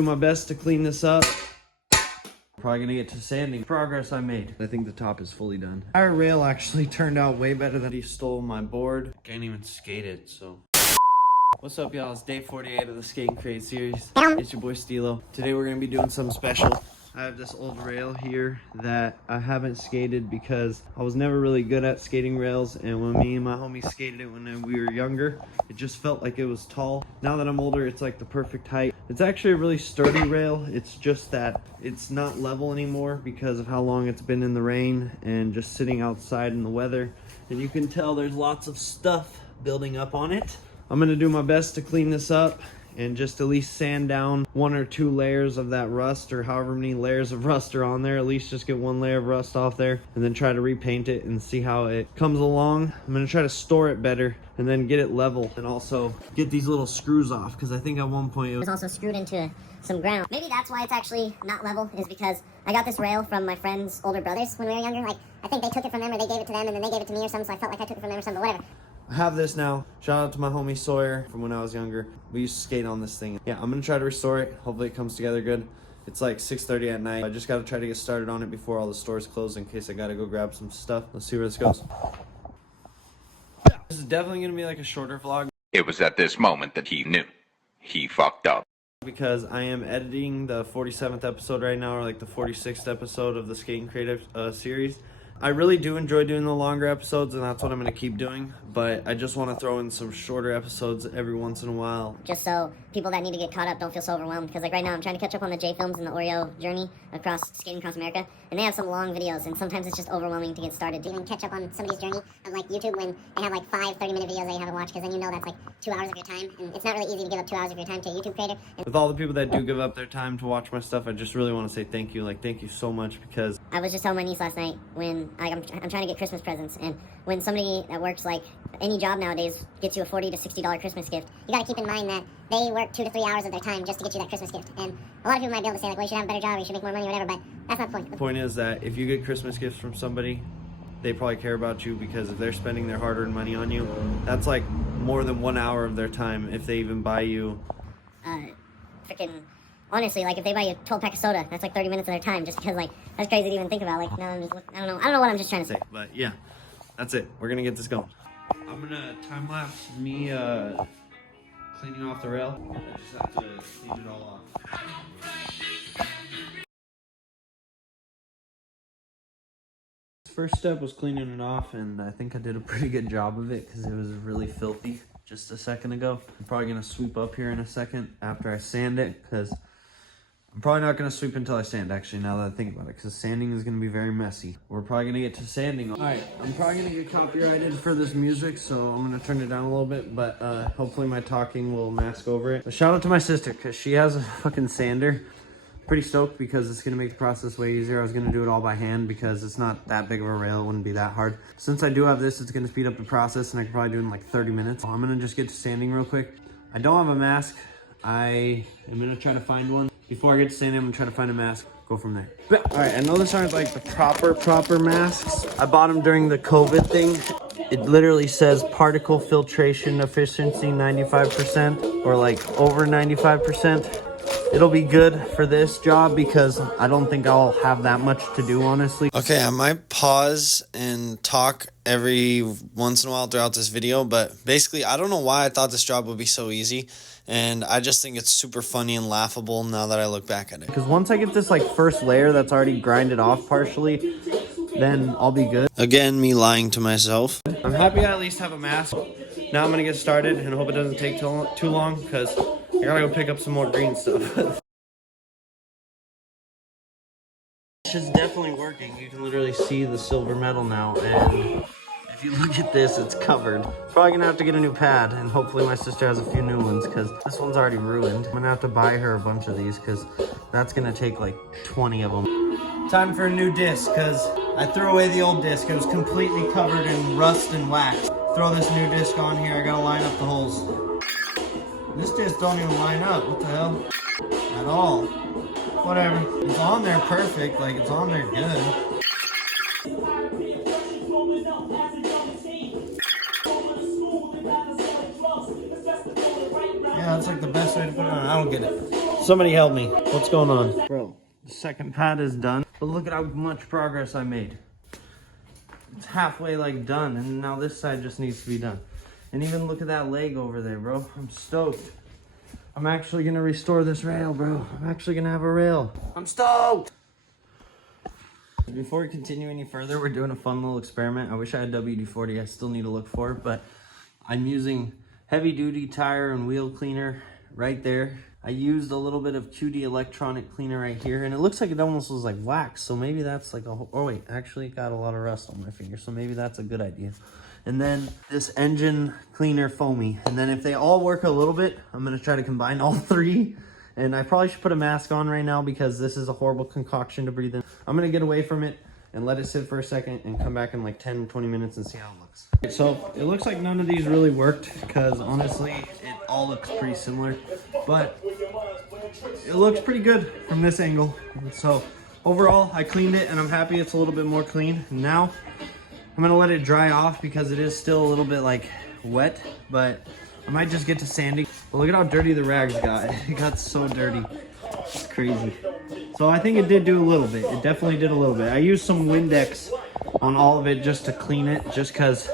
Do my best to clean this up. Probably gonna get to sanding. Progress I made. I think the top is fully done. Our rail actually turned out way better than he stole my board. Can't even skate it, so. What's up, y'all? It's day 48 of the Skate and Create series. It's your boy Stilo. Today we're gonna be doing something special. I have this old rail here that I haven't skated because I was never really good at skating rails, and when me and my homies skated it when we were younger, it just felt like it was tall. Now that I'm older, it's like the perfect height. It's actually a really sturdy rail. It's just that it's not level anymore because of how long it's been in the rain and just sitting outside in the weather. And you can tell there's lots of stuff building up on it. I'm gonna do my best to clean this up and just at least sand down 1 or 2 layers of that rust, or however many layers of rust are on there. At least just get 1 layer of rust off there and then try to repaint it and see how it comes along. I'm gonna try to store it better and then get it level, and also get these little screws off because I think at one point it was also screwed into some ground. Maybe that's why it's actually not level, is because I got this rail from my friend's older brothers when we were younger. Like, I think they took it from them, or they gave it to them and then they gave it to me or something, so I felt like I took it from them or something, but whatever. I have this now. Shout out to my homie Sawyer from when I was younger. We used to skate on this thing. Yeah, I'm gonna try to restore it. Hopefully it comes together good. It's like 6:30 at night. I just gotta try to get started on it before all the stores close in case I gotta go grab some stuff. Let's see where this goes. This is definitely gonna be like a shorter vlog. It was at this moment that he knew. He fucked up. Because I am editing the 47th episode right now, or like the 46th episode of the Skate and Creative series. I really do enjoy doing the longer episodes, and that's what I'm going to keep doing, but I just want to throw in some shorter episodes every once in a while. Just so people that need to get caught up don't feel so overwhelmed, because like right now I'm trying to catch up on the J Films and the Oreo journey skating across America, and they have some long videos, and sometimes it's just overwhelming to get started. You can catch up on somebody's journey on like YouTube when they have like 5 30-minute videos that you have to watch, because then you know that's like 2 hours of your time, and it's not really easy to give up 2 hours of your time to a YouTube creator. With all the people that do give up their time to watch my stuff, I just really want to say thank you. Like, thank you so much, because I was just telling my niece last night when I'm trying to get Christmas presents, and when somebody that works like any job nowadays gets you a $40 to $60 Christmas gift, you got to keep in mind that they work 2 to 3 hours of their time just to get you that Christmas gift. And a lot of people might be able to say like, well, you should have a better job, or you should make more money, or whatever, but that's not the point. The point is that if you get Christmas gifts from somebody, they probably care about you, because if they're spending their hard-earned money on you, that's like more than 1 hour of their time if they even buy you. Honestly, like if they buy you a 12-pack of soda, that's like 30 minutes of their time, just because like that's crazy to even think about. Like now I'm just, I don't know what I'm just trying to say. But yeah, that's it. We're gonna get this going. I'm gonna time lapse me cleaning off the rail. I just have to clean it all off. First step was cleaning it off, and I think I did a pretty good job of it because it was really filthy just a second ago. I'm probably gonna sweep up here in a second after I sand it, because I'm probably not gonna sweep until I sand, actually, now that I think about it, because sanding is gonna be very messy. We're probably gonna get to sanding. All right, I'm probably gonna get copyrighted for this music, so I'm gonna turn it down a little bit, but hopefully my talking will mask over it. But shout out to my sister, because she has a fucking sander. Pretty stoked because it's gonna make the process way easier. I was gonna do it all by hand because it's not that big of a rail, it wouldn't be that hard. Since I do have this, it's gonna speed up the process, and I can probably do it in like 30 minutes. I'm gonna just get to sanding real quick. I don't have a mask. I am gonna try to find one. Before I get to sanding, I'm gonna try to find a mask, go from there. All right, I know these aren't like the proper masks. I bought them during the COVID thing. It literally says particle filtration efficiency 95%, or like over 95%. It'll be good for this job because I don't think I'll have that much to do, honestly. Okay, I might pause and talk every once in a while throughout this video, but basically, I don't know why I thought this job would be so easy, and I just think it's super funny and laughable now that I look back at it. Because once I get this like first layer that's already grinded off partially, then I'll be good. Again, me lying to myself. I'm happy I at least have a mask. Now I'm gonna get started and hope it doesn't take too long, because I gotta go pick up some more green stuff. This is definitely working. You can literally see the silver metal now, and if you look at this, it's covered. Probably gonna have to get a new pad, and hopefully my sister has a few new ones, because this one's already ruined. I'm gonna have to buy her a bunch of these, because that's gonna take like 20 of them. Time for a new disc, because I threw away the old disc. It was completely covered in rust and wax. Throw this new disc on here. I gotta line up the holes. This disc don't even line up. What the hell? At all. Whatever. It's on there perfect. Like, it's on there good. Yeah, that's like the best way to put it on. I don't get it. somebody help me. What's going on? Bro, the second pad is done, but look at how much progress I made. It's halfway like done, and now this side just needs to be done. And even look at that leg over there, bro. I'm stoked. I'm actually gonna restore this rail, bro. I'm actually gonna have a rail. I'm stoked! Before we continue any further, we're doing a fun little experiment. I wish I had WD-40. I still need to look for it, but I'm using heavy duty tire and wheel cleaner right there. I used a little bit of QD electronic cleaner right here, and it looks like it almost was like wax, so maybe that's like a whole, oh wait, actually it got a lot of rust on my finger, so maybe that's a good idea. And then this engine cleaner foamy, and then if they all work a little bit, I'm gonna try to combine all three. And I probably should put a mask on right now because this is a horrible concoction to breathe in. I'm gonna get away from it and let it sit for a second and come back in like 10, 20 minutes and see how it looks. So it looks like none of these really worked because honestly, it all looks pretty similar, but it looks pretty good from this angle. So overall, I cleaned it and I'm happy it's a little bit more clean. Now I'm gonna let it dry off because it is still a little bit like wet, but I might just get to sanding. But look at how dirty the rags got. It got so dirty. It's crazy. So I think it did do a little bit. It definitely did a little bit. I used some Windex on all of it just to clean it, just because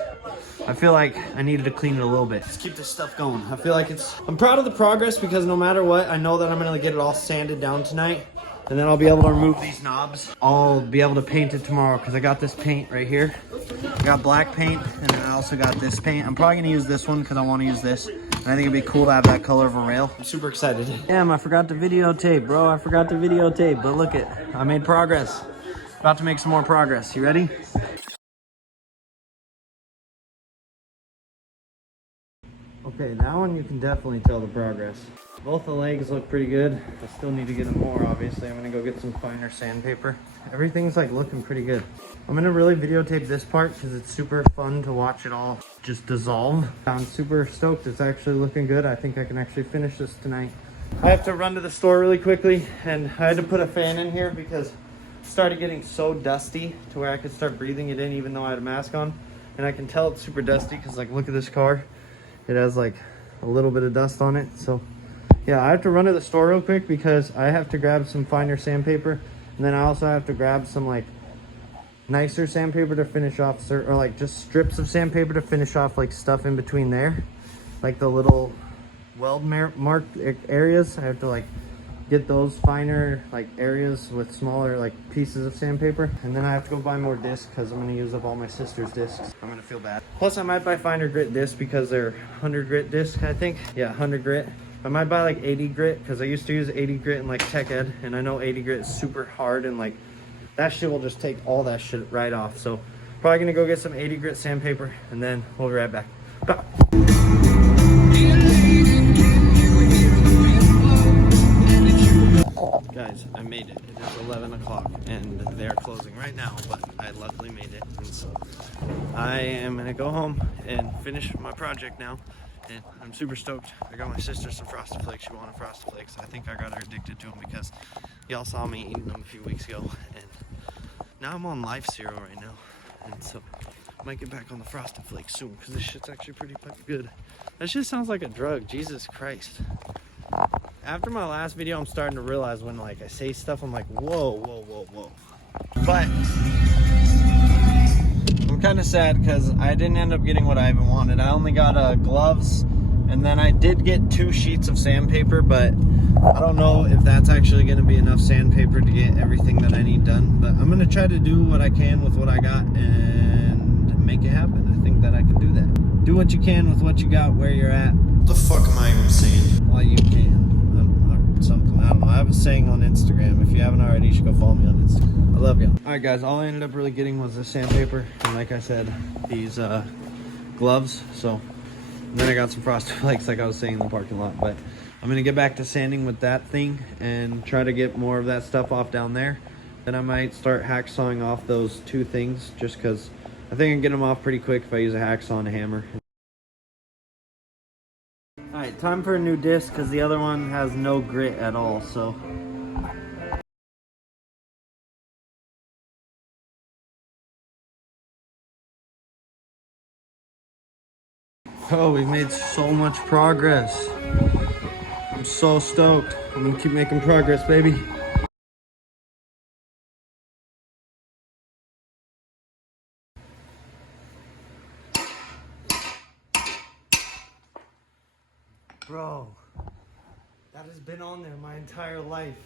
I feel like I needed to clean it a little bit. Let's keep this stuff going. I feel like I'm proud of the progress because no matter what, I know that I'm gonna get it all sanded down tonight. And then I'll be able to remove these knobs. I'll be able to paint it tomorrow because I got this paint right here. I got black paint, and then I also got this paint. I'm probably gonna use this one because I want to use this. And I think it'd be cool to have that color of a rail. I'm super excited. Damn, I forgot to videotape, bro. I forgot to videotape, but look it. I made progress. About to make some more progress. You ready? Okay, that one you can definitely tell the progress. Both the legs look pretty good. I still need to get them more, obviously. I'm gonna go get some finer sandpaper. Everything's like looking pretty good. I'm gonna really videotape this part because it's super fun to watch it all just dissolve. I'm super stoked. It's actually looking good. I think I can actually finish this tonight. I have to run to the store really quickly, and I had to put a fan in here because it started getting so dusty to where I could start breathing it in even though I had a mask on. And I can tell it's super dusty because like look at this car. It has like a little bit of dust on it. So yeah, I have to run to the store real quick because I have to grab some finer sandpaper. And then I also have to grab some like nicer sandpaper to finish off, or like just strips of sandpaper to finish off like stuff in between there. Like the little weld marked areas. I have to like get those finer like areas with smaller like pieces of sandpaper. And then I have to go buy more discs because I'm going to use up all my sister's discs. I'm going to feel bad. Plus I might buy finer grit discs because they're 100 grit discs, I think. Yeah, 100 grit. I might buy like 80 grit because I used to use 80 grit in like tech ed, and I know 80 grit is super hard and like that shit will just take all that shit right off. So probably gonna go get some 80 grit sandpaper and then we'll be right back. Bye. Guys, I made it. It is 11 o'clock and they are closing right now, but I luckily made it. And so I am gonna go home and finish my project now. And I'm super stoked. I got my sister some Frosted Flakes. She wanted Frosted Flakes. I think I got her addicted to them because y'all saw me eating them a few weeks ago. And now I'm on Life Zero right now. And so I might get back on the Frosted Flakes soon because this shit's actually pretty good. That shit sounds like a drug. Jesus Christ. After my last video, I'm starting to realize when like I say stuff, I'm like, whoa. But I'm kind of sad because I didn't end up getting what I even wanted. I only got gloves, and then I did get 2 sheets of sandpaper, but I don't know if that's actually going to be enough sandpaper to get everything that I need done. But I'm going to try to do what I can with what I got and make it happen. I think that I can do that. Do what you can with what you got where you're at. What the fuck am I even saying? While you can. Something, I don't know. I have a saying on Instagram. If you haven't already, you should go follow me on Instagram. I love you. Alright guys, all I ended up really getting was the sandpaper, and like I said, these gloves. So and then I got some Frosted Flakes like I was saying in the parking lot. But I'm gonna get back to sanding with that thing and try to get more of that stuff off down there. Then I might start hacksawing off those 2 things just because I think I can get them off pretty quick if I use a hacksaw and a hammer. Alright, time for a new disc because the other one has no grit at all, so. Oh, we made so much progress. I'm so stoked. I'm gonna keep making progress, baby. Bro, that has been on there my entire life.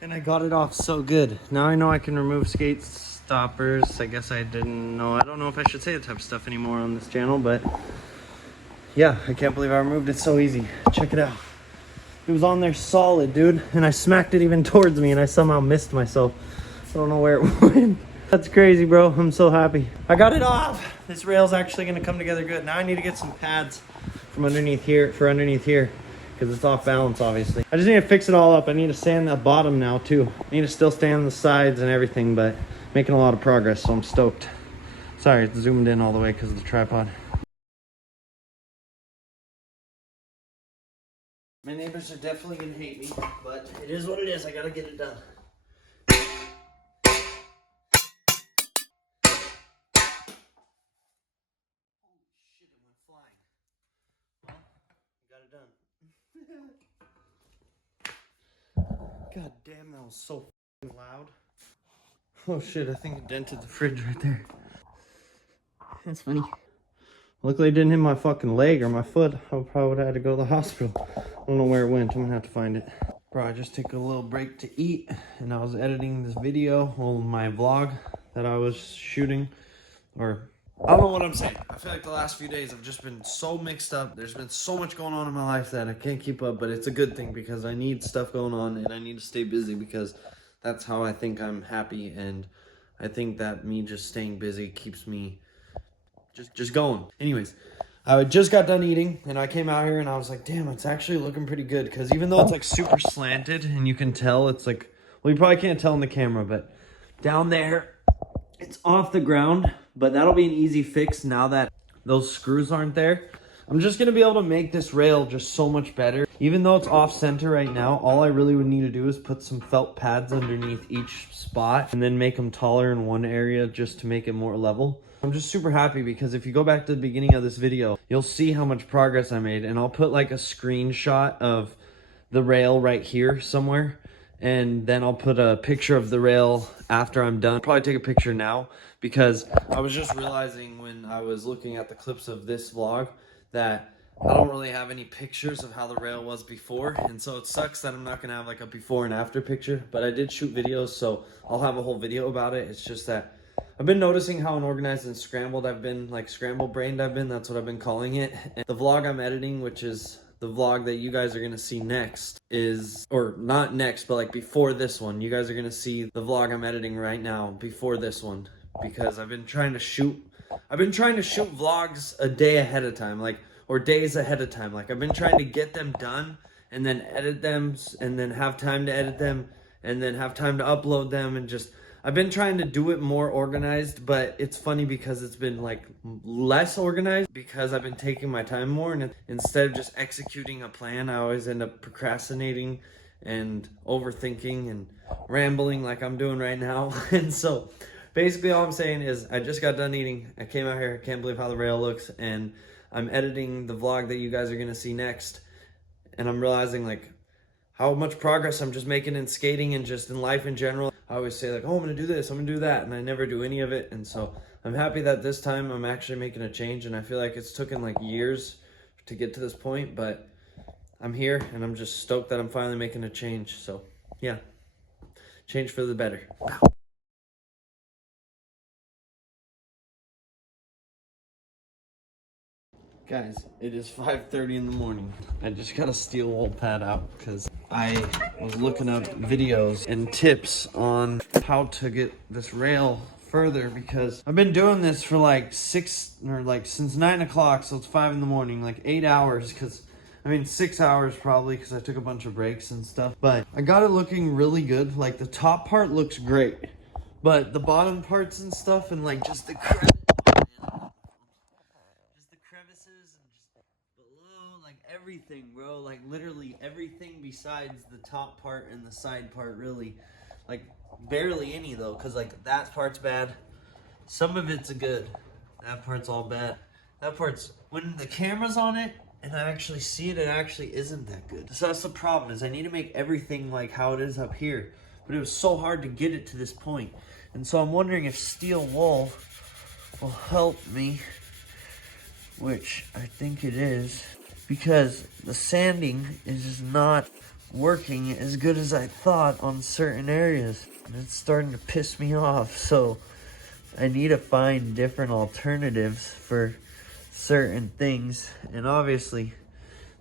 And I got it off so good. Now I know I can remove skate stoppers. I guess I didn't know. I don't know if I should say the type of stuff anymore on this channel, but yeah, I can't believe I removed it so easy. Check it out. It was on there solid, dude. And I smacked it even towards me and I somehow missed myself. I don't know where it went. That's crazy, bro. I'm so happy. I got it off. This rail's actually gonna come together good. Now I need to get some pads from underneath here, because it's off balance, obviously. I just need to fix it all up. I need to sand the bottom now, too. I need to still sand the sides and everything, but making a lot of progress, so I'm stoked. Sorry, it's zoomed in all the way because of the tripod. My neighbors are definitely gonna hate me, but it is what it is. I gotta get it done. Got it done. God damn, that was so loud. Oh shit, I think it dented the fridge right there. That's funny. Luckily it didn't hit my fucking leg or my foot. I probably would have had to go to the hospital. I don't know where it went. I'm gonna have to find it. Bro, I just took a little break to eat and I was editing this video on my vlog that I was shooting. Or I don't know what I'm saying. I feel like the last few days I've just been so mixed up. There's been so much going on in my life that I can't keep up, but it's a good thing because I need stuff going on and I need to stay busy because that's how I think I'm happy, and I think that me just staying busy keeps me just going. Anyways, I just got done eating and I came out here and I was like, damn, it's actually looking pretty good, because even though it's like super slanted and you can tell it's like, well, you probably can't tell in the camera, but down there it's off the ground, but that'll be an easy fix now that those screws aren't there. I'm just gonna be able to make this rail just so much better. Even though it's off center right now, all I really would need to do is put some felt pads underneath each spot and then make them taller in one area just to make it more level. I'm just super happy because if you go back to the beginning of this video, you'll see how much progress I made, and I'll put like a screenshot of the rail right here somewhere, and then I'll put a picture of the rail after I'm done. I'll probably take a picture now because I was just realizing when I was looking at the clips of this vlog that I don't really have any pictures of how the rail was before, and so it sucks that I'm not gonna have like a before and after picture, but I did shoot videos, so I'll have a whole video about it. It's just that I've been noticing how unorganized and scrambled I've been, like scramble-brained I've been. That's what I've been calling it. And the vlog I'm editing, which is the vlog that you guys are going to see next, is, or not next, but like before this one. You guys are going to see the vlog I'm editing right now before this one, because I've been trying to shoot vlogs a day ahead of time, like, or days ahead of time. Like, I've been trying to get them done and then edit them and then have time to edit them and then have time to upload them, and just I've been trying to do it more organized. But it's funny because it's been like less organized because I've been taking my time more, and instead of just executing a plan, I always end up procrastinating and overthinking and rambling like I'm doing right now. And so basically all I'm saying is I just got done eating. I came out here, I can't believe how the rail looks, and I'm editing the vlog that you guys are gonna see next, and I'm realizing like how much progress I'm just making in skating and just in life in general. I always say like, oh, I'm gonna do this, I'm gonna do that, and I never do any of it. And so I'm happy that this time I'm actually making a change, and I feel like it's taken like years to get to this point, but I'm here and I'm just stoked that I'm finally making a change. So yeah, change for the better. Guys, it is 5:30 in the morning. I just got a steel wool pad out because I was looking up videos and tips on how to get this rail further, because I've been doing this for like since 9 o'clock, so it's 5 in the morning, like 8 hours, because I mean 6 hours probably because I took a bunch of breaks and stuff. But I got it looking really good. Like the top part looks great, but the bottom parts and stuff and like just the crevices and just below, like everything, bro, like literally everything besides the top part and the side part, really, like barely any though, because like that part's bad, some of it's good, that part's all bad, that part's, when the camera's on it, and I actually see it, it actually isn't that good. So that's the problem, is I need to make everything like how it is up here. But it was so hard to get it to this point. And so I'm wondering if steel wool will help me, which I think it is, because the sanding is just not working as good as I thought on certain areas. And it's starting to piss me off. So I need to find different alternatives for certain things. And obviously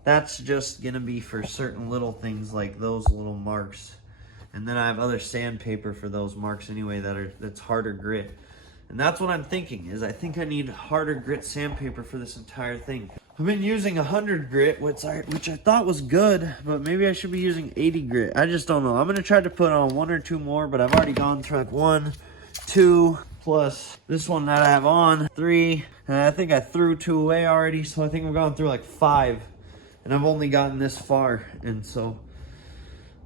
that's just gonna be for certain little things like those little marks. And then I have other sandpaper for those marks anyway that's harder grit. And that's what I'm thinking, is I think I need harder grit sandpaper for this entire thing. I've been using 100 grit, which I thought was good, but maybe I should be using 80 grit. I just don't know. I'm gonna try to put on 1 or 2 more, but I've already gone through like 1, 2, plus this one that I have on, 3, and I think I threw 2 away already, so I think I've gone through like 5, and I've only gotten this far, and so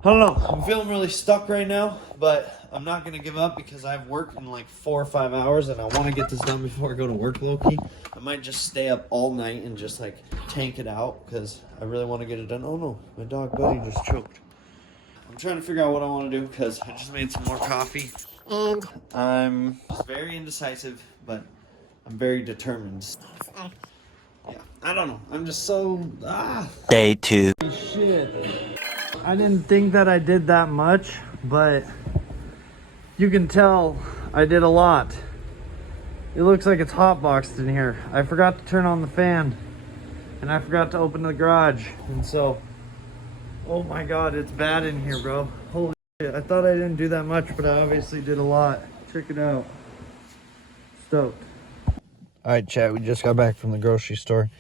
I don't know. I'm feeling really stuck right now, but I'm not going to give up because I've worked in like 4 or 5 hours and I want to get this done before I go to work, low-key. I might just stay up all night and just like tank it out because I really want to get it done. Oh no, my dog Buddy just choked. I'm trying to figure out what I want to do because I just made some more coffee. And I'm very indecisive, but I'm very determined. Yeah, I don't know. I'm just so... Day 2. Shit. I didn't think that I did that much, but you can tell I did a lot. It looks like it's hotboxed in here. I forgot to turn on the fan, and I forgot to open the garage, and so, oh my god, it's bad in here, bro. Holy shit, I thought I didn't do that much, but I obviously did a lot. Check it out. Stoked. Alright, chat, we just got back from the grocery store.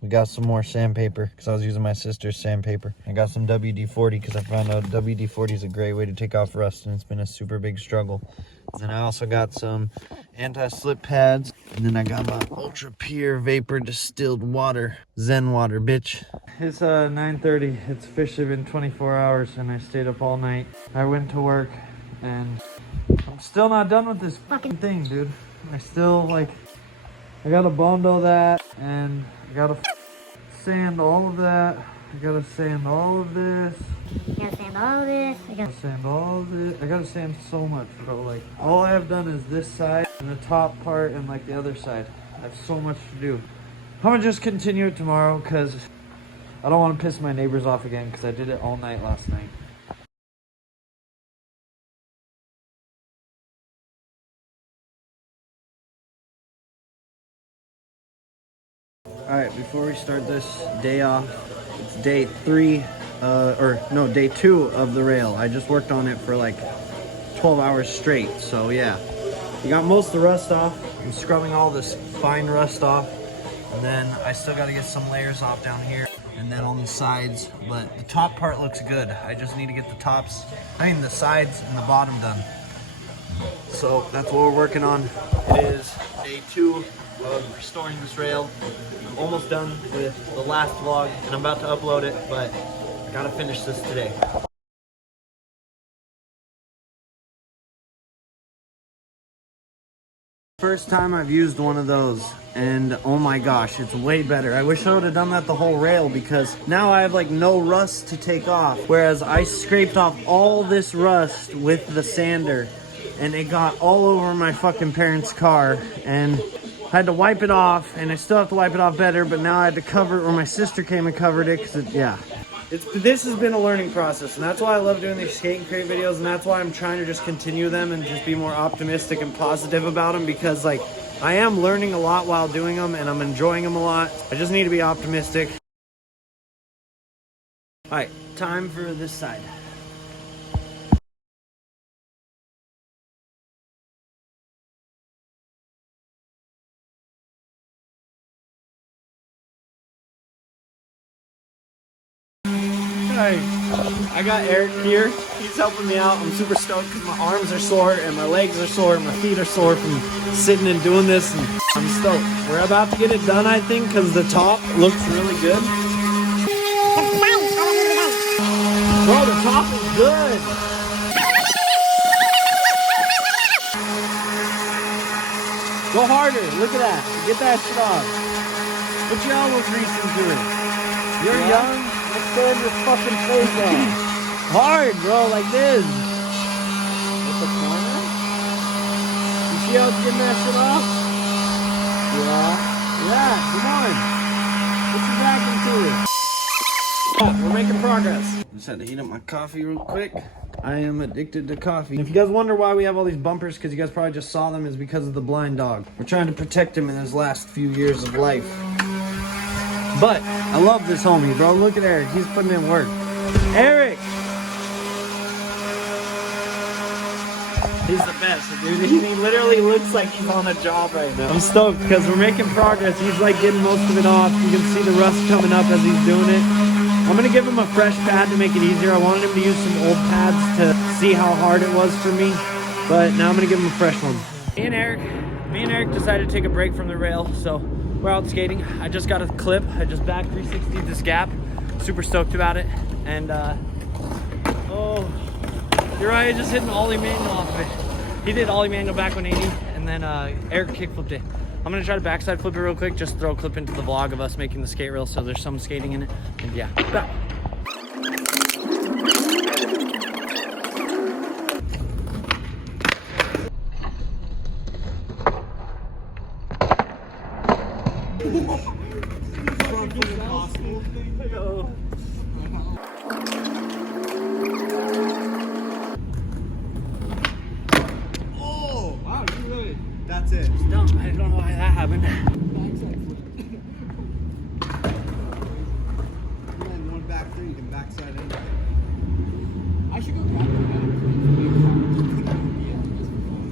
We got some more sandpaper because I was using my sister's sandpaper. I got some WD-40 because I found out WD-40 is a great way to take off rust, and it's been a super big struggle. And then I also got some anti-slip pads, and then I got my Ultra Pure Vapor Distilled Water. Zen water, bitch. It's 9:30. It's officially been 24 hours, and I stayed up all night. I went to work, and I'm still not done with this fucking thing, dude. I still, like, I gotta bondo that, and I gotta sand all of that. I gotta sand all of this. You gotta sand all of this. I gotta sand all of this. I gotta sand so much, bro. Like, all I have done is this side and the top part and like the other side. I have so much to do. I'm gonna just continue it tomorrow because I don't want to piss my neighbors off again because I did it all night last night. Alright, before we start this day off, it's day 2 of the rail. I just worked on it for like 12 hours straight, so yeah. We got most of the rust off. I'm scrubbing all this fine rust off, and then I still got to get some layers off down here, and then on the sides, but the top part looks good. I just need to get the sides and the bottom done. So that's what we're working on. It is day 2 of restoring this rail. I'm almost done with the last vlog, and I'm about to upload it, but I gotta finish this today. First time I've used one of those, and oh my gosh, it's way better. I wish I would have done that the whole rail, because now I have like no rust to take off, whereas I scraped off all this rust with the sander, and it got all over my fucking parents' car, and I had to wipe it off, and I still have to wipe it off better, but now I had to cover it, or my sister came and covered it, because this has been a learning process, and that's why I love doing these skate and crate videos, and that's why I'm trying to just continue them and just be more optimistic and positive about them, because like, I am learning a lot while doing them, and I'm enjoying them a lot. I just need to be optimistic. Alright, time for this side. Hey, I got Eric here. He's helping me out. I'm super stoked because my arms are sore and my legs are sore and my feet are sore from sitting and doing this, and I'm stoked. We're about to get it done, I think, because the top looks really good. Bro, the top is good. Go harder. Look at that. Get that shit off. Put your elbow grease into it. You're young. Let's stand this fucking face off. Hard, bro, like this. With the corner. You see how it's getting that shit off? Yeah, come on. Put your back into it. Oh, we're making progress. Just had to heat up my coffee real quick. I am addicted to coffee. If you guys wonder why we have all these bumpers, because you guys probably just saw them, is because of the blind dog. We're trying to protect him in his last few years of life. But I love this homie, bro. Look at Eric. He's putting in work. Eric! He's the best, dude. He literally looks like he's on a job right now. I'm stoked because we're making progress. He's like getting most of it off. You can see the rust coming up as he's doing it. I'm gonna give him a fresh pad to make it easier. I wanted him to use some old pads to see how hard it was for me, but now I'm gonna give him a fresh one. Me and Eric decided to take a break from the rail, so we're out skating. I just got a clip. I just back 360'd this gap. Super stoked about it. And oh, you're right, I just hit an ollie manual off of it. He did ollie manual back 180, and then Eric kickflipped it. I'm gonna try to backside flip it real quick, just throw a clip into the vlog of us making the skate reel so there's some skating in it. And yeah, back. Oh, wow, you really, that's it. It's dumb. I don't know why that happened. And then one back three, you can backside anything. I should go grab it now.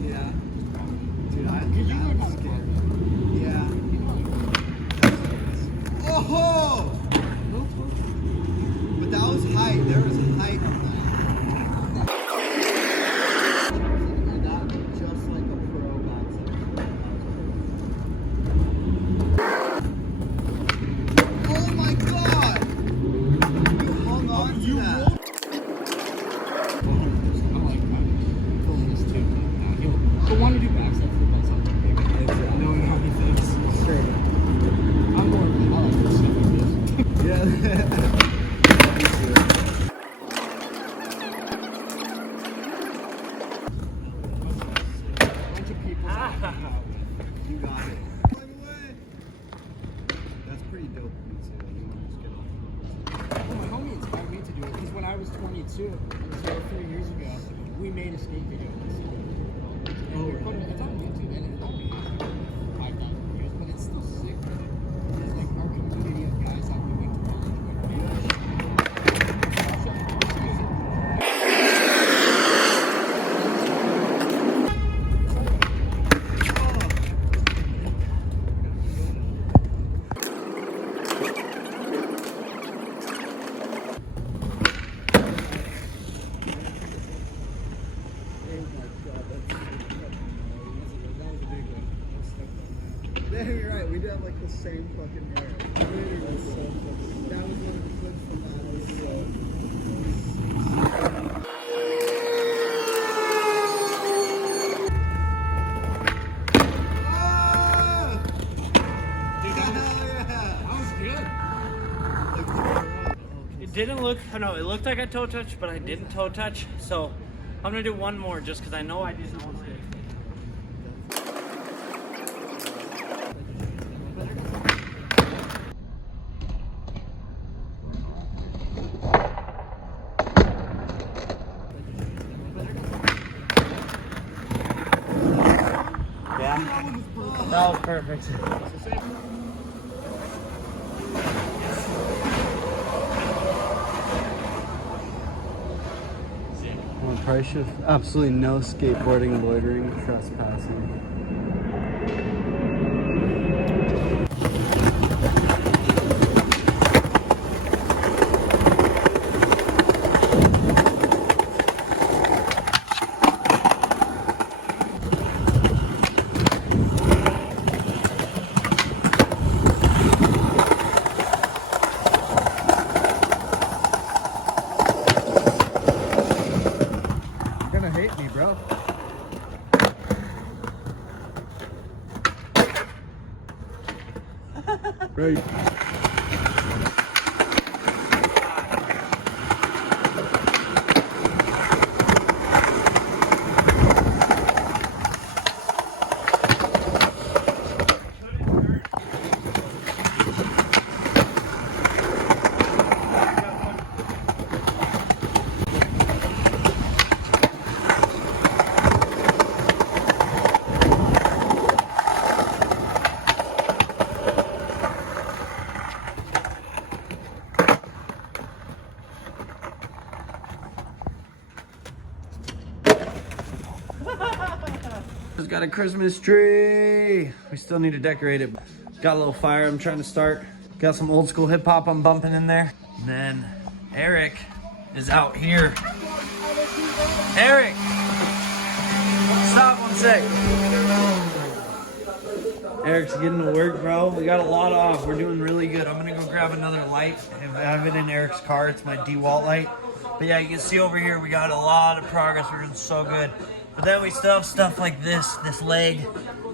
Yeah. Dude, I You know I'm how to scared. park. Yeah. Oh! But that was height. There was height on that. That looked just like a pro backside. Oh my god! You hung on to that. I like pulling this too. He'll want to do backside flip on something big. Knowing how he thinks. Straight. I'm more of I like this stuff like this. Yeah. Bunch of people. You got it. By the way. That's pretty dope of you too. You want to just get off. Well, my homie inspired me to do it because when I was 22, so 3 years ago, we made a skate video. And we put it, it's on YouTube and it's only 5,000 views, but it's still sick. It's like our community of guys that we went to college with. Yeah, you're right. We did have like the same fucking hair. Literally so fucking. That was one of the clips from that. It was Ah! Dude, Hell yeah! that was good. Like, It didn't look, no, it looked like I toe touched, but I didn't toe touch. So I'm gonna do one more just because I know I didn't want to. Yeah, that was perfect. Well, price shift. Absolutely no skateboarding, loitering, trespassing. You're gonna hate me, bro. Right. Just got a Christmas tree. We still need to decorate it. Got a little fire I'm trying to start. Got some old school hip hop I'm bumping in there. And then Eric is out here. Eric! Stop 1 sec. Eric's getting to work, bro. We got a lot off. We're doing really good. I'm gonna go grab another light. I have it in Eric's car. It's my DeWalt light. But yeah, you can see over here we got a lot of progress. We're doing so good. But then we still have stuff like this leg,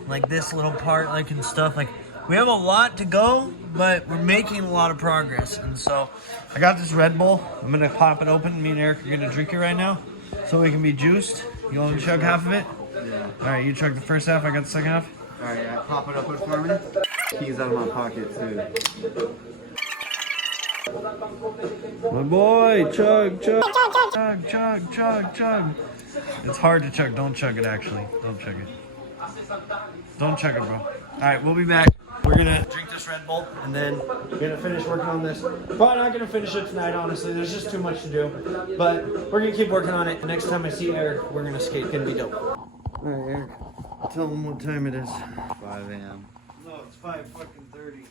like this little part, like and stuff. Like we have a lot to go, but we're making a lot of progress. And so I got this Red Bull. I'm gonna pop it open. Me and Eric are gonna drink it right now, so we can be juiced. You want to chug half of it? Yeah. All right, you chug the first half. I got the second half. Alright, yeah, pop it up for me. Keys out of my pocket too. My boy, chug, chug, chug, chug, chug, chug. It's hard to chug. Don't chug it, actually. Don't chug it. Don't chug it, bro. All right, we'll be back. We're gonna drink this Red Bull, and then we're gonna finish working on this. Probably not gonna finish it tonight, honestly. There's just too much to do. But we're gonna keep working on it. The next time I see Eric, we're gonna skate. Gonna be dope. All right, Eric. Tell them what time it is. 5 a.m. No, it's 5:30.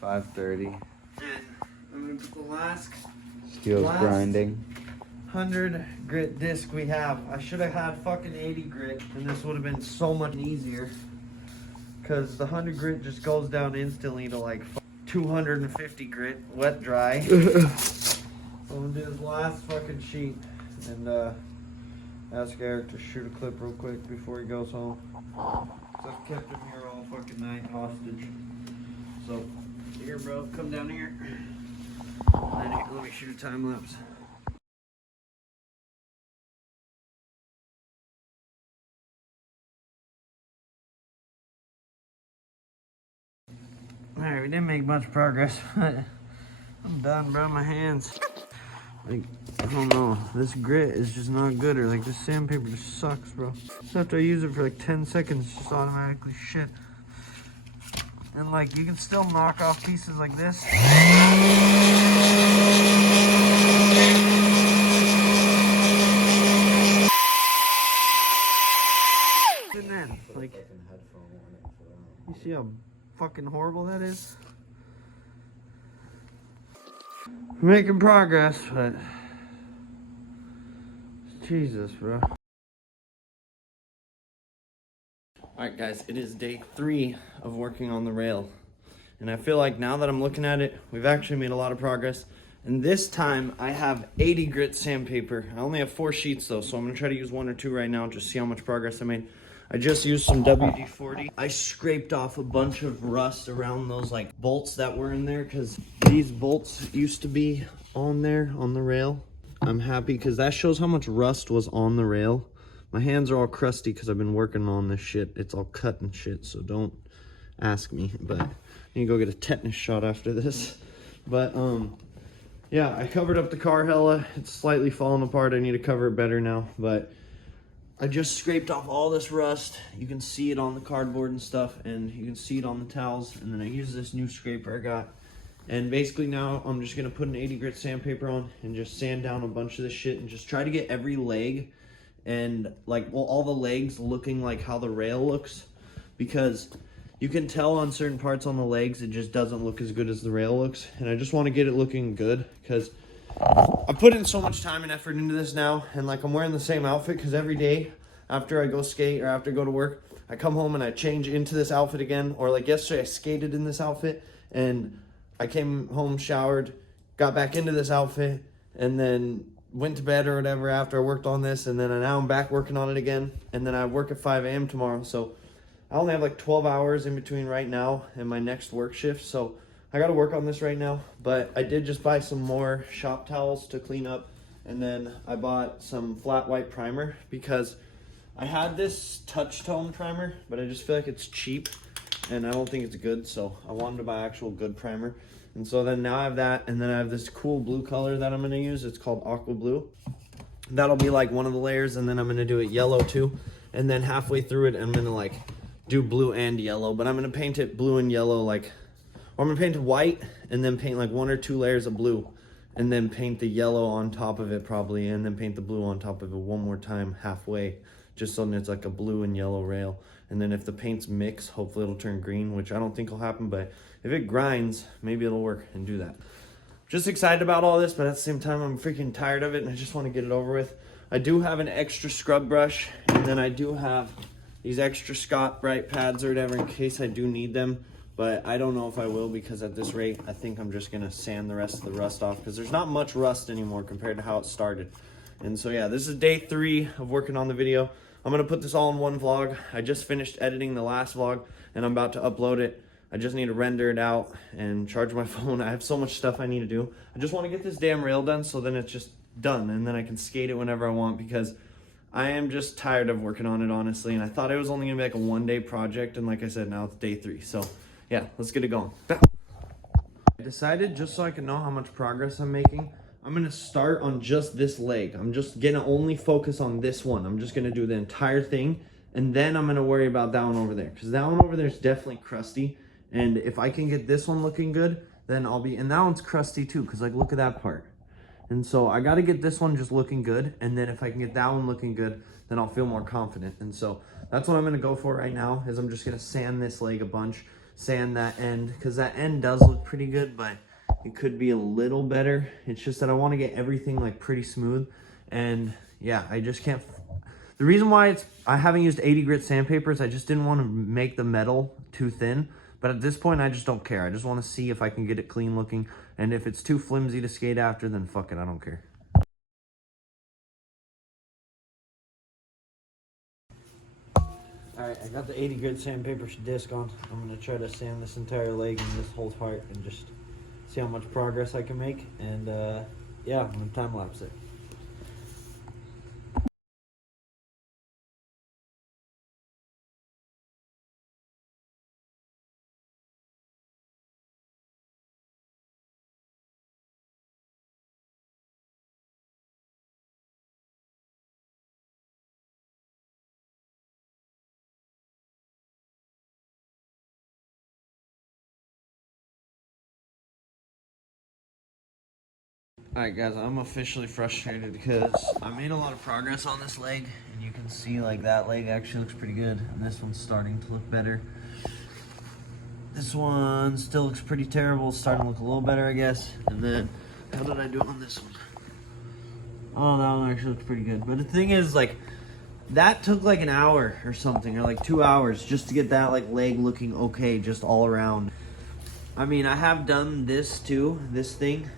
5:30. And I'm gonna put the last Steel's grinding. 100 grit disc we have. I should have had fucking 80 grit, and this would have been so much easier. Cause the 100 grit just goes down instantly to like 250 grit, wet dry. So I'm gonna do this last fucking sheet and ask Eric to shoot a clip real quick before he goes home. So I've kept him here all fucking night hostage. So here, bro, come down here. And then let me shoot a time lapse. Alright, we didn't make much progress, but I'm done, bro. My hands. Like, I don't know. This grit is just not good, or like this sandpaper just sucks, bro. Just after I use it for like 10 seconds, it's just automatically shit. And like, you can still knock off pieces like this. And then, like, you see how fucking horrible that is? We're making progress, but Jesus, bro. Alright guys, it is day 3 of working on the rail. And I feel like now that I'm looking at it, we've actually made a lot of progress. And this time I have 80 grit sandpaper. I only have 4 sheets though, so I'm gonna try to use 1 or 2 right now, just see how much progress I made. I just used some WD-40. I scraped off a bunch of rust around those like bolts that were in there, because these bolts used to be on there on the rail. I'm happy because that shows how much rust was on the rail. My hands are all crusty because I've been working on this shit. It's all cut and shit, so don't ask me. But I need to go get a tetanus shot after this. But yeah, I covered up the car hella. It's slightly falling apart. I need to cover it better now, but I just scraped off all this rust. You can see it on the cardboard and stuff, and you can see it on the towels. And then I used this new scraper I got. And basically now I'm just gonna put an 80 grit sandpaper on and just sand down a bunch of this shit and just try to get every leg and like, well, all the legs looking like how the rail looks, because you can tell on certain parts on the legs it just doesn't look as good as the rail looks. And I just want to get it looking good because I put in so much time and effort into this now, and like I'm wearing the same outfit because every day after I go skate or after I go to work, I come home and I change into this outfit again. Or like yesterday I skated in this outfit and I came home, showered, got back into this outfit, and then went to bed or whatever after I worked on this, and then now I'm back working on it again, and then I work at 5 a.m. tomorrow, so I only have like 12 hours in between right now and my next work shift, so I gotta work on this right now. But I did just buy some more shop towels to clean up, and then I bought some flat white primer because I had this touch tone primer, but I just feel like it's cheap and I don't think it's good, so I wanted to buy actual good primer. And so then now I have that, and then I have this cool blue color that I'm gonna use. It's called aqua blue. That'll be like one of the layers, and then I'm gonna do it yellow too. And then halfway through it, I'm gonna like do blue and yellow, but I'm gonna paint it blue and yellow, like, or I'm gonna paint it white and then paint like 1 or 2 layers of blue. and then paint the yellow on top of it probably, and then paint the blue on top of it one more time halfway, just so that it's like a blue and yellow rail. And then if the paints mix, hopefully it'll turn green, which I don't think will happen, but if it grinds, maybe it'll work and do that. Just excited about all this, but at the same time, I'm freaking tired of it, and I just want to get it over with. I do have an extra scrub brush, and then I do have these extra Scott Bright pads or whatever in case I do need them, but I don't know if I will, because at this rate, I think I'm just going to sand the rest of the rust off, because there's not much rust anymore compared to how it started. And so yeah, this is day 3 of working on the video. I'm going to put this all in one vlog. I just finished editing the last vlog, and I'm about to upload it. I just need to render it out and charge my phone. I have so much stuff I need to do. I just want to get this damn rail done, so then it's just done, and then I can skate it whenever I want, because I am just tired of working on it, honestly. And I thought it was only gonna be like a 1-day project, and like I said, now it's day 3. So yeah, let's get it going. I decided, just so I can know how much progress I'm making, I'm gonna start on just this leg. I'm just gonna only focus on this one. I'm just gonna do the entire thing, and then I'm gonna worry about that one over there, because that one over there is definitely crusty. And if I can get this one looking good, then I'll be, and that one's crusty too, because like, look at that part. And so I got to get this one just looking good, and then if I can get that one looking good, then I'll feel more confident. And so that's what I'm going to go for right now, is I'm just going to sand this leg a bunch, sand that end, because that end does look pretty good, but it could be a little better. It's just that I want to get everything like pretty smooth, and yeah, I just can't. The reason why I haven't used 80 grit sandpaper is I just didn't want to make the metal too thin. But at this point, I just don't care. I just want to see if I can get it clean looking. And if it's too flimsy to skate after, then fuck it, I don't care. Alright, I got the 80 grit sandpaper disc on. I'm going to try to sand this entire leg and this whole part and just see how much progress I can make. And yeah, I'm going to time lapse it. Alright guys, I'm officially frustrated because I made a lot of progress on this leg, and you can see like that leg actually looks pretty good, and this one's starting to look better. This one still looks pretty terrible, it's starting to look a little better I guess. And then, how did I do on this one? Oh, that one actually looks pretty good. But the thing is, like, that took like an hour or something, or like 2 hours just to get that like leg looking okay just all around. I mean, I have done this too, this thing,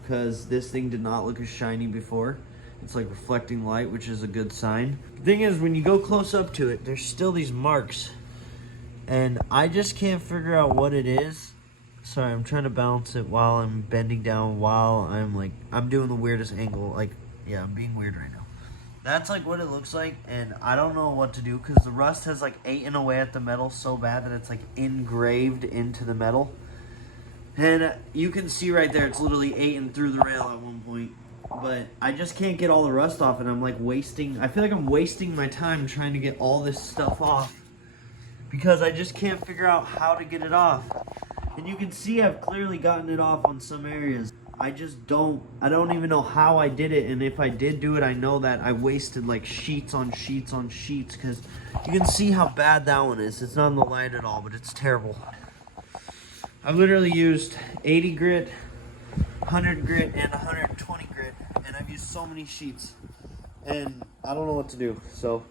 because this thing did not look as shiny before. It's like reflecting light, which is a good sign. The thing is, when you go close up to it, there's still these marks, and I just can't figure out what it is. Sorry, I'm trying to balance it while I'm bending down, while I'm doing the weirdest angle. Like, yeah, I'm being weird right now. That's like what it looks like, and I don't know what to do, because the rust has like eaten away at the metal so bad that it's like engraved into the metal. And you can see right there, it's literally eaten through the rail at one point. But I just can't get all the rust off, and I'm like wasting, I feel like I'm wasting my time trying to get all this stuff off, because I just can't figure out how to get it off. And you can see I've clearly gotten it off on some areas. I don't even know how I did it, and if I did do it, I know that I wasted like sheets on sheets on sheets, because you can see how bad that one is. It's not in the light at all, but it's terrible. I've literally used 80 grit, 100 grit, and 120 grit, and I've used so many sheets, and I don't know what to do. So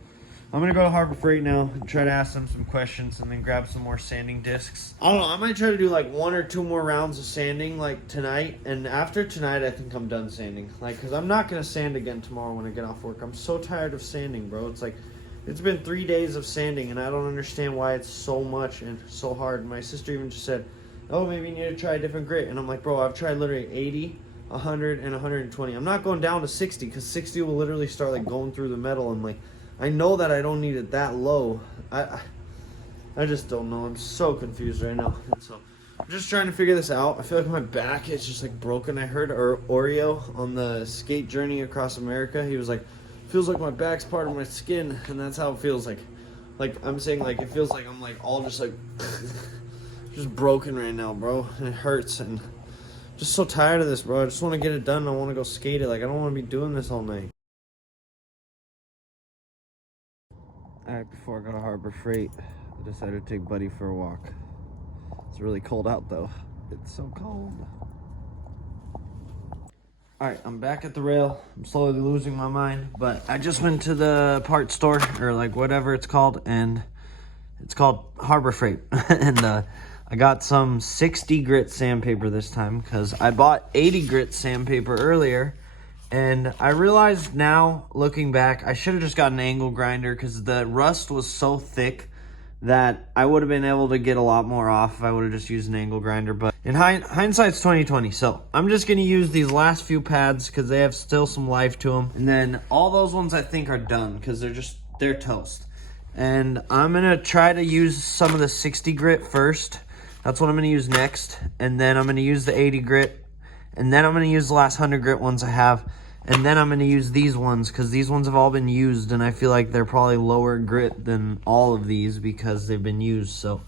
I'm gonna go to Harbor Freight now and try to ask them some questions, and then grab some more sanding discs. I don't know, I might try to do like 1 or 2 more rounds of sanding like tonight, and after tonight I think I'm done sanding. Like, cause I'm not gonna sand again tomorrow when I get off work. I'm so tired of sanding, bro. It's like, it's been 3 days of sanding, and I don't understand why it's so much and so hard. My sister even just said, oh, maybe you need to try a different grit. And I'm like, bro, I've tried literally 80, 100, and 120. I'm not going down to 60, because 60 will literally start like going through the metal, and like, I know that I don't need it that low. I just don't know. I'm so confused right now. And so I'm just trying to figure this out. I feel like my back is just like broken. I heard Oreo on the skate journey across America. He was like, feels like my back's part of my skin, and that's how it feels like. Like, I'm saying, like, it feels like I'm like all just like just broken right now, bro. And it hurts, and Just so tired of this, bro. I just want to get it done. I want to go skate it. Like, I don't want to be doing this all night. Alright, before I go to Harbor Freight, I decided to take Buddy for a walk. It's really cold out, though. It's so cold. Alright, I'm back at the rail. I'm slowly losing my mind, but I just went to the parts store, or like whatever it's called, and it's called Harbor Freight. And I got some 60 grit sandpaper this time because I bought 80 grit sandpaper earlier. And I realized now, looking back, I should have just got an angle grinder because the rust was so thick that I would have been able to get a lot more off if I would have just used an angle grinder. But in hindsight's 2020, so I'm just going to use these last few pads because they have still some life to them. And then all those ones I think are done because they're toast. And I'm going to try to use some of the 60 grit first. That's what I'm going to use next. And then I'm going to use the 80 grit. And then I'm going to use the last 100 grit ones I have. And then I'm going to use these ones because these ones have all been used. And I feel like they're probably lower grit than all of these because they've been used. So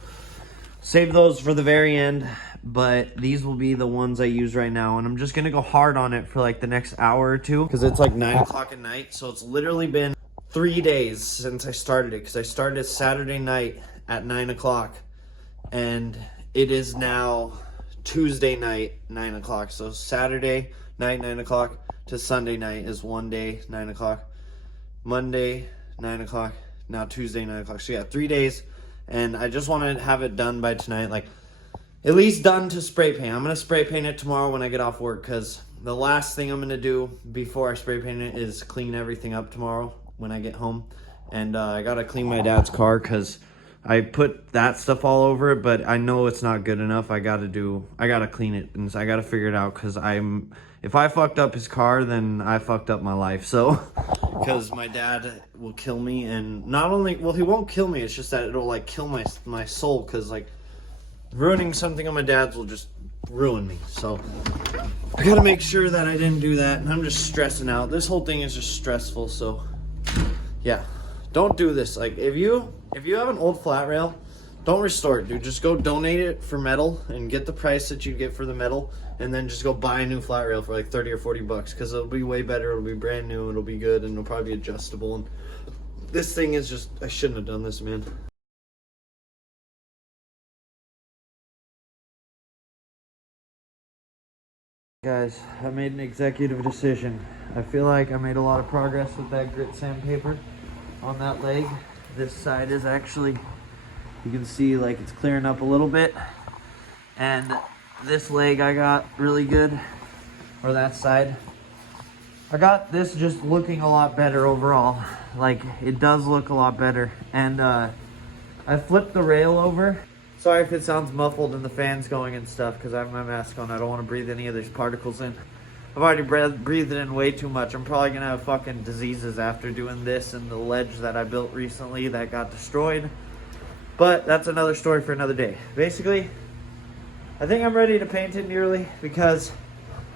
save those for the very end. But these will be the ones I use right now. And I'm just going to go hard on it for like the next hour or two. Because it's like 9 o'clock at night. So it's literally been 3 days since I started it. Because I started Saturday night at 9 o'clock. And it is now Tuesday night, 9 o'clock. So Saturday night, 9 o'clock to Sunday night is one day, 9 o'clock. Monday, 9 o'clock. Now Tuesday, 9 o'clock. So yeah, 3 days. And I just want to have it done by tonight. Like, at least done to spray paint. I'm going to spray paint it tomorrow when I get off work. Because the last thing I'm going to do before I spray paint it is clean everything up tomorrow when I get home. And I got to clean my dad's car because I put that stuff all over it, but I know it's not good enough. I gotta clean it, and I gotta figure it out, because if I fucked up his car, then I fucked up my life. So, because my dad will kill me, and not only, well, he won't kill me, it's just that it'll like kill my soul, because like ruining something on my dad's will just ruin me. So I gotta make sure that I didn't do that, and I'm just stressing out. This whole thing is just stressful. So yeah, don't do this. Like, if you have an old flat rail, don't restore it, dude. Just go donate it for metal and get the price that you get for the metal, and then just go buy a new flat rail for like 30 or 40 bucks, because it'll be way better. It'll be brand new. It'll be good, and it'll probably be adjustable. And this thing is just, I shouldn't have done this, man. Guys, I made an executive decision. I feel like I made a lot of progress with that grit sandpaper on that leg. This side is actually, you can see like it's clearing up a little bit. And this leg I got really good, or that side. I got this just looking a lot better overall. Like, it does look a lot better. And I flipped the rail over. Sorry if it sounds muffled and the fan's going and stuff, because I have my mask on. I don't want to breathe any of these particles in. I've already breathed it in way too much. I'm probably going to have fucking diseases after doing this and the ledge that I built recently that got destroyed. But that's another story for another day. Basically, I think I'm ready to paint it nearly, because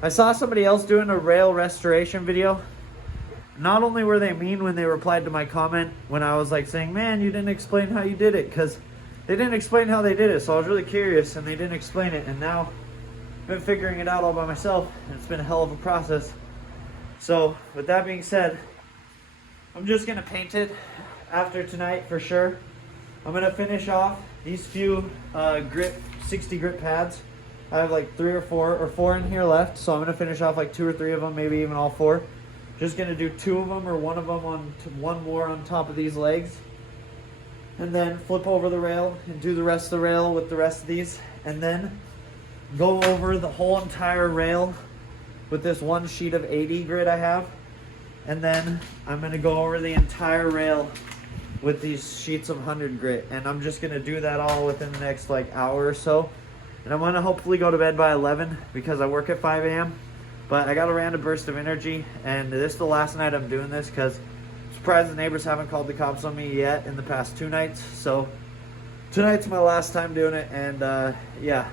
I saw somebody else doing a rail restoration video. Not only were they mean when they replied to my comment when I was like saying, man, you didn't explain how you did it, because they didn't explain how they did it. So I was really curious, and they didn't explain it. And now I've been figuring it out all by myself, and it's been a hell of a process. So with that being said, I'm just going to paint it after tonight for sure. I'm going to finish off these few 60 grit pads. I have like 3 or 4 or 4 in here left, so I'm going to finish off like 2 or 3 of them, maybe even all 4. Just going to do 2 of them or 1 of them on one more on top of these legs, and then flip over the rail and do the rest of the rail with the rest of these, and then go over the whole entire rail with this one sheet of 80 grit I have. And then I'm going to go over the entire rail with these sheets of 100 grit, and I'm just going to do that all within the next like hour or so. And I'm going to hopefully go to bed by 11 because I work at 5 a.m. But I got a random burst of energy, and this is the last night I'm doing this, because I'm surprised the neighbors haven't called the cops on me yet in the past 2 nights. So tonight's my last time doing it, and yeah,